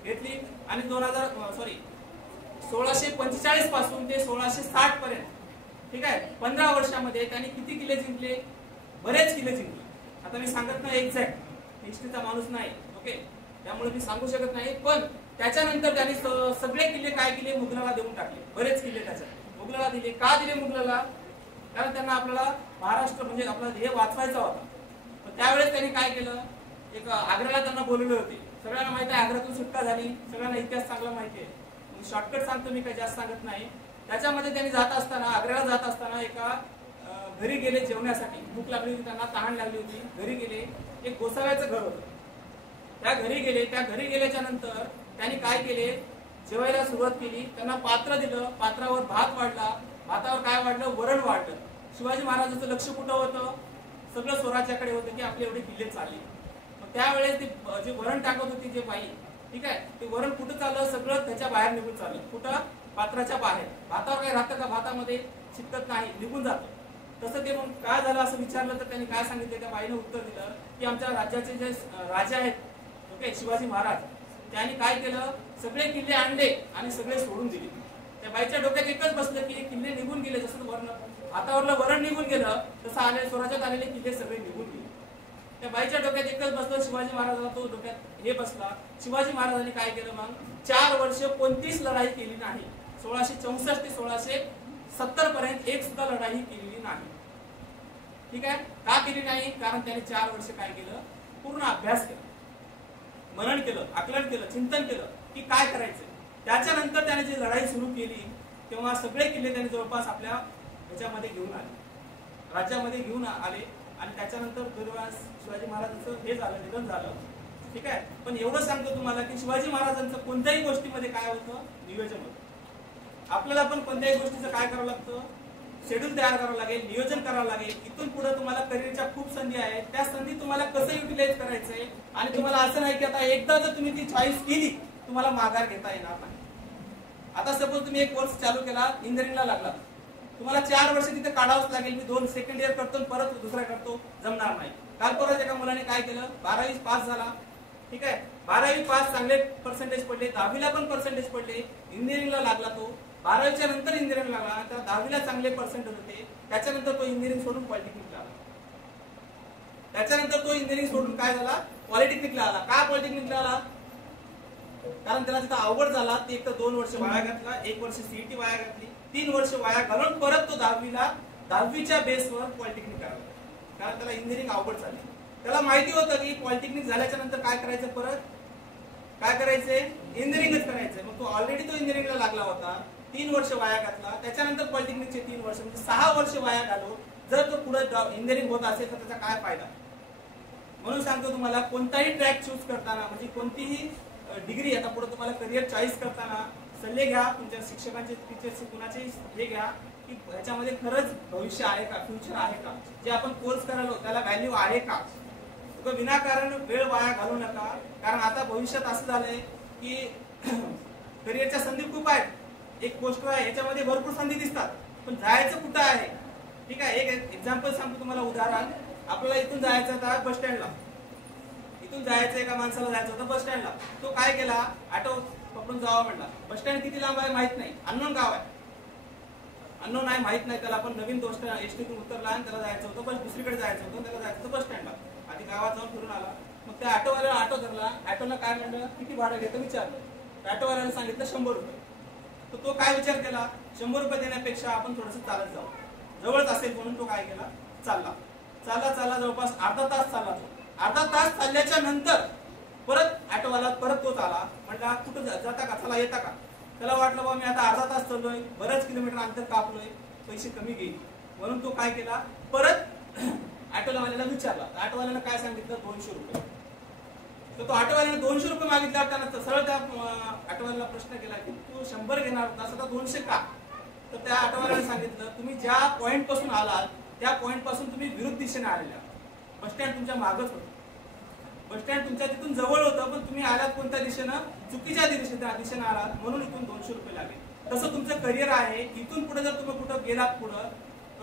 घेतली आणि 1645 पासून ते 1660 पर्यंत, ठीक आहे, 15 वर्षामध्ये त्यांनी किती किल्ले जिंकले, बरेच किल्ले जिंकले. आता मी सांगत नाही एक्झॅक्ट, हिस्ट्रीचा माणूस नाही, ओके, त्यामुळे मी सांगू शकत नाही. पण त्याच्यानंतर त्यांनी सगळे किल्ले काय केले, मुघलाला देऊन टाकले. बरेच किल्ले त्याच्यात मुघलाला दिले. का दिले मुघलाला? कारण त्यांना आपल्याला महाराष्ट्र म्हणजे आपला हे वाचवायचा होता. तर त्यावेळेस त्यांनी काय केलं, एक आग्र्याला त्यांना बोलवले होते. सगळ्यांना माहिती आहे आग्र्यातून सुटका झाली, सगळ्यांना इतिहास चांगला माहिती आहे. शॉर्टकट सांगतो मी, काही जास्त सांगत नाही. त्याच्यामध्ये त्यांनी आग्र्याला जात असताना एका घरी गेले जेवण्यासाठी. भूक लागली होती त्यांना, तहान लागली होती. घरी गेले, एक गोसाव्याचं घर होतं, त्या घरी गेले. त्या घरी गेल्याच्या नंतर त्यांनी काय केले, जेवायला सुरुवात केली. त्यांना पात्र दिलं, पात्रावर भात वाढला, भातावर काय वाढलं, वरण वाढलं. शिवाजी महाराजांचं लक्ष कुठं होतं, सगळं स्वराज्याकडे होतं की आपले एवढे किल्ले चालले. मग त्यावेळेस ते जे वरण टाकत होती जे बाई, ठीक आहे, ते वरण कुठं चाललं, सगळं त्याच्या बाहेर निघून चाललं. कुठं, पात्राच्या बाहेर. भातावर काय राहतं का, भातामध्ये चिकटत नाही, निघून जातं. तसं ते मग काय झालं असं विचारलं तर त्यांनी काय सांगितलं, त्या बाईने उत्तर दिलं की आमच्या राज्याचे जे राजे आहेत, ओके, शिवाजी महाराज, त्यांनी काय केलं, सगळे किल्ले आणले आणि सगळे सोडून दिले. त्या बाईच्या डोक्यात एकच बसलं की किल्ले निघून गेले, जसं हातावरलं वरण निघून गेलं तसं स्वराज्यात आलेले किल्ले सगळे निघून गेले. त्या बाईच्या डोक्यात एकच बसलं, शिवाजी महाराजांना तो डोक्यात हे बसला. शिवाजी महाराजांनी काय केलं, मग 4 वर्ष कोणतीच लढाई केली नाही. 1664 ते 1670 पर्यंत एक सुद्धा लढाई केलेली नाही. ठीक आहे, का केली नाही? कारण त्याने 4 वर्ष काय केलं, पूर्ण अभ्यास केला, मनन केलं, आकलन केलं, चिंतन केलं की काय करायचं. त्याच्यानंतर त्याने जी लढाई सुरू केली तेव्हा सगळे किल्ले त्यांनी जवळपास आपल्या ह्याच्यामध्ये घेऊन आले, राज्यामध्ये घेऊन आले. आणि त्याच्यानंतर दुर्वास शिवाजी महाराजांचं हे झालं, निधन झालं. ठीक आहे, पण एवढं सांगतो तुम्हाला की शिवाजी महाराजांचं कोणत्याही गोष्टीमध्ये काय होतं, नियोजन होतं. आपल्याला पण कोणत्याही गोष्टीचं काय करावं लागतं, शेड्यूल तयार करावं लागेल, नियोजन करावं लागेल. इथून पुढे तुम्हाला करिअरच्या खूप संधी आहेत, त्या संधी तुम्हाला कसं युटिलाइज करायचंय. आणि तुम्हाला असं नाही की आता एकदा जर तुम्ही ती चॉईस केली तुम्हाला माघार घेता येणार नाही. आता सपोज तुम्ही एक कोर्स चालू केला, इंजिनिअरिंगला लागला, तुम्हाला 4 वर्ष तिथे काढावंच लागेल. मी 2 सेकंड इयर करतो परत दुसरा करतो, जमणार नाही. काल परत एका मुलाने काय केलं, 12वी पास झाला, ठीक आहे, 12वी पास चांगले पर्सेंटेज पडले, 10वीला पण पर्सेंटेज पडले, इंजिनिअरिंगला लागला तो. 12वीच्या नंतर इंजिनिअरिंग लागला, तर 10वीला चांगले पर्सेंटेज होते. त्याच्यानंतर तो इंजिनिअरिंग सोडून पॉलिटेक्निकला आला. त्याच्यानंतर तो इंजिनिअरिंग सोडून काय झाला, पॉलिटेक्निकला आला. का पॉलिटेक्निकला आला? कारण त्याला तिथं आवड झाला. ते एक तर 2 वर्ष वाया घातला, 1 वर्ष सीईटी वाया घातली, 3 वर्ष वाया घालून परत तो 10वीच्या बेसवर पॉलिटेक्निक करायला, कारण त्याला इंजिनिअरिंग आवड झाली. त्याला माहिती होतं की पॉलिटेक्निक झाल्याच्या नंतर काय करायचं, परत काय करायचंय, इंजिनिअरिंगच करायचंय. मग तो ऑलरेडी तो इंजिनिअरिंगला लागला होता, 3 वर्ष वाया घातला. त्याच्यानंतर पॉलिटेक्निकचे 3 वर्ष म्हणजे 6 वर्ष वाया घालून जर तो पुढे इंजिनिअरिंग होत असेल तर त्याचा काय फायदा. म्हणून सांगतो तुम्हाला, कोणताही ट्रॅक चूज करताना, म्हणजे कोणतीही डिग्री आता पुढे तुम्हाला करिअर चॉईस करताना सल्ले घ्या तुमच्या शिक्षकांचे, टीचर्सचे, कुणाचे हे घ्या की ह्याच्यामध्ये खरंच भविष्य आहे का, फ्युचर आहे का, जे आपण कोर्स करायला त्याला व्हॅल्यू आहे का. विनाकारण वेळ वाया घालू नका, कारण आता भविष्यात असं झालंय की करिअरच्या संधी खूप आहेत. एक गोष्ट आहे, याच्यामध्ये भरपूर संधी दिसतात, पण जायचं कुठं आहे. ठीक आहे, एक एक्झाम्पल सांगतो तुम्हाला, उदाहरण. आपल्याला इथून जायचं होतं बस स्टँडला, इथून जायचं एका माणसाला जायचं होतं बस स्टँडला. तो काय केला, ऑटो पकडून जावा म्हणला. बस स्टँड किती लांब आहे माहित नाही, अननोन गाव आहे, अननोन आहे, माहित नाही त्याला. पण नवीन दोस्त एसटीतून उतरला आणि त्याला जायचं होतं, बस दुसरीकडे जायचं होतं, त्याला जायचं होतं बस स्टँडला. आधी गावात जाऊन फिरून आला. मग त्या ऑटोवाल्याला ऑटो धरला. ऑटोला काय म्हणलं, किती भाडं घेतं विचारलं. ऑटोवाल्याला सांगितलं 100 रुपये. तर तो काय विचार केला, 100 रुपये देण्यापेक्षा आपण थोडंसं चालत जाऊ, जवळच असेल म्हणून तो काय केला, चालला जवळपास अर्धा तास चालला. अर्धा तास चालल्याच्या नंतर परत ऑटोवाला परत तोच आला. म्हटला कुठं जाता का, चला येता का. त्याला वाटलं बाबा मी आता अर्धा तास चाललोय, बरेच किलोमीटर अंतर कापलोय, पैसे कमी घेईल, म्हणून तो काय केला, परत ऑटोवाल्याला विचारला. ऑटोवाल्यानं काय सांगितलं, 200 रुपये. तर तो ऑटोवाल्याने 200 रुपये मागितला. त्यांना सरळ त्या ऑटोवाल्याला प्रश्न केला की तू 100 घेणार होता, आता 200 का. तर त्या ऑटोवाल्याने सांगितलं, तुम्ही ज्या पॉइंट पासून आलात त्या पॉइंट पासून तुम्ही विरुद्ध दिशेने आलेल्या. बस स्टँड तुमच्या मागच होतं, बस स्टँड तुमच्या तिथून जवळ होतं, पण तुम्ही आलात कोणत्या दिशेनं, चुकीच्या दिशेने आलात, म्हणून इथून 200 रुपये लागले. तसं तुमचं करिअर आहे. इथून पुढे जर तुम्ही कुठं गेलात पुढं,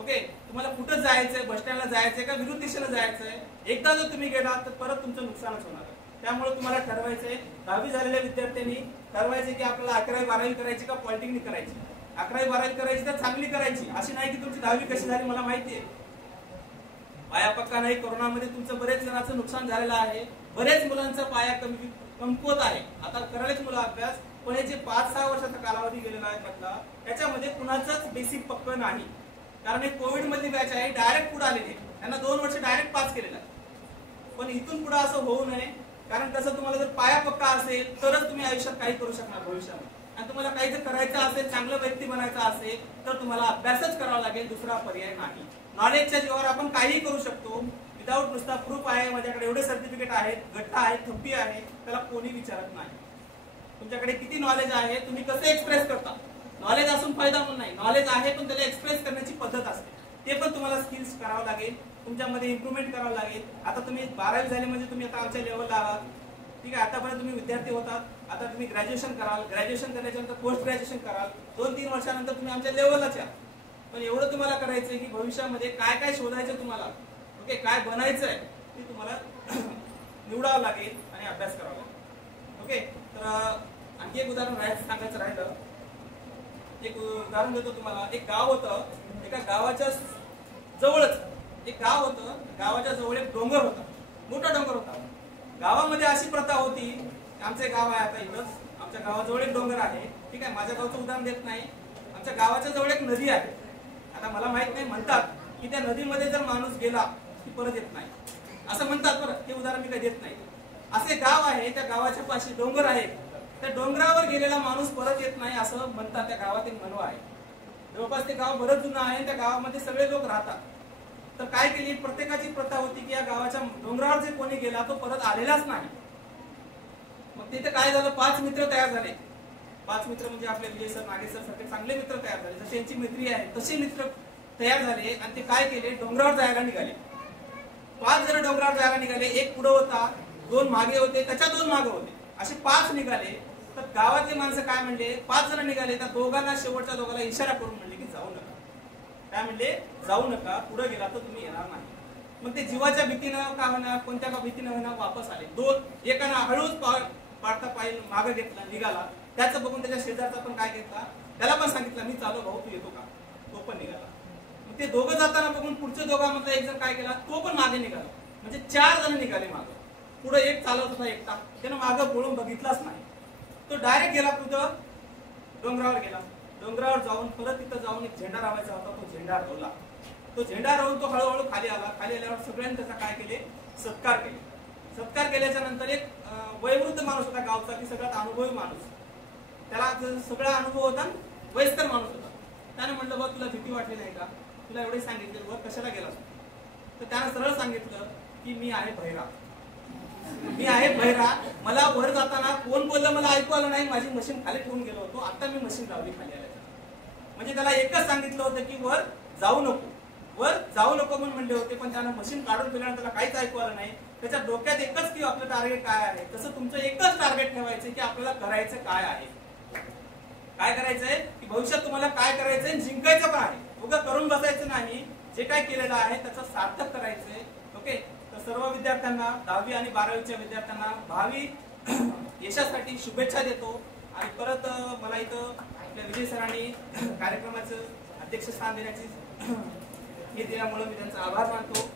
ओके, तुम्हाला कुठं जायचंय, बस स्टँडला जायचंय का विरुद्ध दिशेला जायचंय, एकदा जर तुम्ही गेलात तर परत तुमचं नुकसानच होणार आहे. त्यामुळे तुम्हाला ठरवायचंय, 10वी झालेल्या विद्यार्थ्यांनी ठरवायचे की आपल्याला 11वी 12वी करायची का पॉलिटेक्निक करायची. 11वी 12वी करायची तर चांगली करायची, अशी नाही की तुमची 10वी कशी झाली मला माहितीये. पाया पक्का नाही. कोरोनामध्ये तुमचं बरेच जणांचं नुकसान झालेलं आहे, बरेच मुलांचा पाया कमकुवत आहे. आता करायलाच मुलं अभ्यास, पण हे जे 5-6 वर्षाचा कालावधी गेलेला आहे म्हटला, त्याच्यामध्ये कुणाचंच बेसिक पक्क नाही. कारण हे कोविड मधली बॅच आहे, डायरेक्ट पुढे आलेली, त्यांना 2 वर्ष डायरेक्ट पास केलेलं आहे. पण इथून पुढे असं होऊ नये, कारण कसं तुम्हाला जर पाया पक्का असेल तरच तुम्ही आयुष्यात काही करू शकणार भविष्यामध्ये. आणि तुम्हाला काही जर करायचं असेल, चांगलं व्यक्ती बनायचं असेल तर तुम्हाला अभ्यासच करावा लागेल, दुसरा पर्याय नाही. नॉलेजच्या जीवावर आपण काहीही करू शकतो. विदाऊट नुसता प्रूफ आहे, माझ्याकडे एवढे सर्टिफिकेट आहेत, गट्टा आहे, थप्पी आहे, त्याला कोणी विचारत नाही. तुमच्याकडे किती नॉलेज आहे, तुम्ही कसं एक्सप्रेस करता. नॉलेज असून फायदा पण नाही, नॉलेज आहे पण त्याला एक्सप्रेस करण्याची पद्धत असते, ते पण तुम्हाला स्किल्स करावं लागेल, तुमच्यामध्ये इम्प्रुव्हमेंट करावं लागेल. आता तुम्ही 12वी झाले म्हणजे तुम्ही आता आमच्या लेवलला आहात, ठीक आहे. आतापर्यंत तुम्ही विद्यार्थी होतात, आता तुम्ही ग्रॅज्युएशन कराल, ग्रॅज्युएशन केल्याच्या नंतर पोस्ट ग्रॅज्युएशन कराल, 2-3 वर्षानंतर तुम्ही आमच्या लेवललाच या. पण एवढं तुम्हाला करायचंय की भविष्यामध्ये काय काय शोधायचं तुम्हाला, ओके, काय बनायचंय ते तुम्हाला निवडावं लागेल आणि अभ्यास करावा लागेल. ओके, तर आणखी एक उदाहरण सांगायचं राहिलं. एक उदाहरण देतो तुम्हाला. एक गाव होतं, एका गावाच्या जवळच एक गाव होतं, गावाच्या जवळ एक डोंगर होता, मोठा डोंगर होता. गावामध्ये अशी प्रथा होती, आमचे गाव आहे आता इथंच, आमच्या गावाजवळ एक डोंगर आहे, ठीक आहे. माझ्या गावचं उदाहरण देत नाही, आमच्या गावाच्या जवळ एक नदी आहे. आता मला माहित नाही, म्हणतात की त्या नदीमध्ये जर माणूस गेला की परत येत नाही, असं म्हणतात. बरं, ते उदाहरण मी काही देत नाही. असे गाव आहे, त्या गावाच्या पाशी डोंगर आहे, त्या डोंगरावर गेलेला माणूस परत येत नाही असं म्हणतात. त्या गावात एक म्हणवा आहे. जवळपास ते गाव बरंच जुनं आहे, त्या गावामध्ये सगळे लोक राहतात. तर काय केली, प्रत्येकाची प्रथा होती की या गावाच्या डोंगरावर जे कोणी गेला तो परत आलेलाच नाही. मग तिथे काय झालं, 5 मित्र तयार झाले. 5 मित्र म्हणजे आपले विजय सर, नागे सर सारखे चांगले मित्र तयार झाले. जसे त्यांची मैत्री आहे तसे मित्र तयार झाले आणि ते काय केले, डोंगरावर जायला निघाले. 5 जण डोंगरावर जायला निघाले. एक पुढे होता, 2 मागे होते, त्याच्या 2 मागे होते, असे 5 निघाले. तर गावातले माणसं काय म्हणले, 5 जण निघाले, त्या दोघांना शेवटच्या दोघांना इशारा करून म्हणले की जाऊ नका. काय म्हणले, जाऊ नका, पुढे गेला तर तुम्ही येणार नाही. मग ते जीवाच्या भीतीनं का म्हणा, कोणत्या का भीतीनं म्हणा वापस आले. एकानं हळूच पाडता पाय मागे घेतला, निघाला. त्याचं बघून त्याच्या शेजारचा पण काय घेतला, त्याला पण सांगितलं मी चालू भाऊ, तू येतो का. तो पण निघाला. मग ते दोघं जाताना बघून पुढच्या दोघांमधला एक जण काय केला, तो पण मागे निघाला. म्हणजे 4 जण निघाले मागे. पुढे एक चालवत होता एकटा, त्यानं मागं पळून बघितलाच नाही. तो डायरेक्ट गेला कुठं, डोंगरावर गेला. डोंगरावर जाऊन परत तिथं जाऊन एक झेंडा लावायचा होता, तो झेंडा रोवला. तो झेंडा रोवून तो हळूहळू खाली आला. खाली आल्यावर सगळ्यांनी त्याचा काय केले, सत्कार केले. सत्कार केल्याच्या नंतर एक वयोवृद्ध माणूस होता गावचा, की सगळ्यात अनुभवी माणूस, त्याला सगळा अनुभव होता, वयस्कर माणूस होता. त्याने म्हणलं बघ तुला भीती वाटली नाही का, तुला एवढे सांगितले वर कशाला गेला. तर त्यानं सरळ सांगितलं की मी आहे भैरा, मी आहे भैरा. मला वर जाताना कोण बोललं मला ऐकू आलं नाही, माझी मशीन खाली ठेवून गेलो होतो, आता मी मशीन लावली खाली आल्याच्या. म्हणजे त्याला एकच सांगितलं होतं की वर जाऊ नको, वर जाऊ नको म्हणून म्हणले होते. पण त्यानं मशीन काढून ठेवल्यानंतर त्याला काहीच ऐकू आलं नाही. त्याच्या डोक्यात एकच की आपलं टार्गेट काय आहे. तसं तुमचं एकच टार्गेट ठेवायचं की आपल्याला करायचं काय आहे, काय करायचंय की भविष्यात तुम्हाला काय करायचंय, जिंकायचं पण आहे. उगा करून बसायचं नाही, जे काय केलेलं आहे त्याचं सार्थक करायचंय. ओके. तर सर्व विद्यार्थ्यांना, 10वी आणि 12वीच्या विद्यार्थ्यांना भावी यशासाठी शुभेच्छा देतो. आणि परत मला इथं आपल्या विजय सरांनी कार्यक्रमाचं अध्यक्षस्थान देण्याची हे दिल्यामुळे मी त्यांचा आभार मानतो.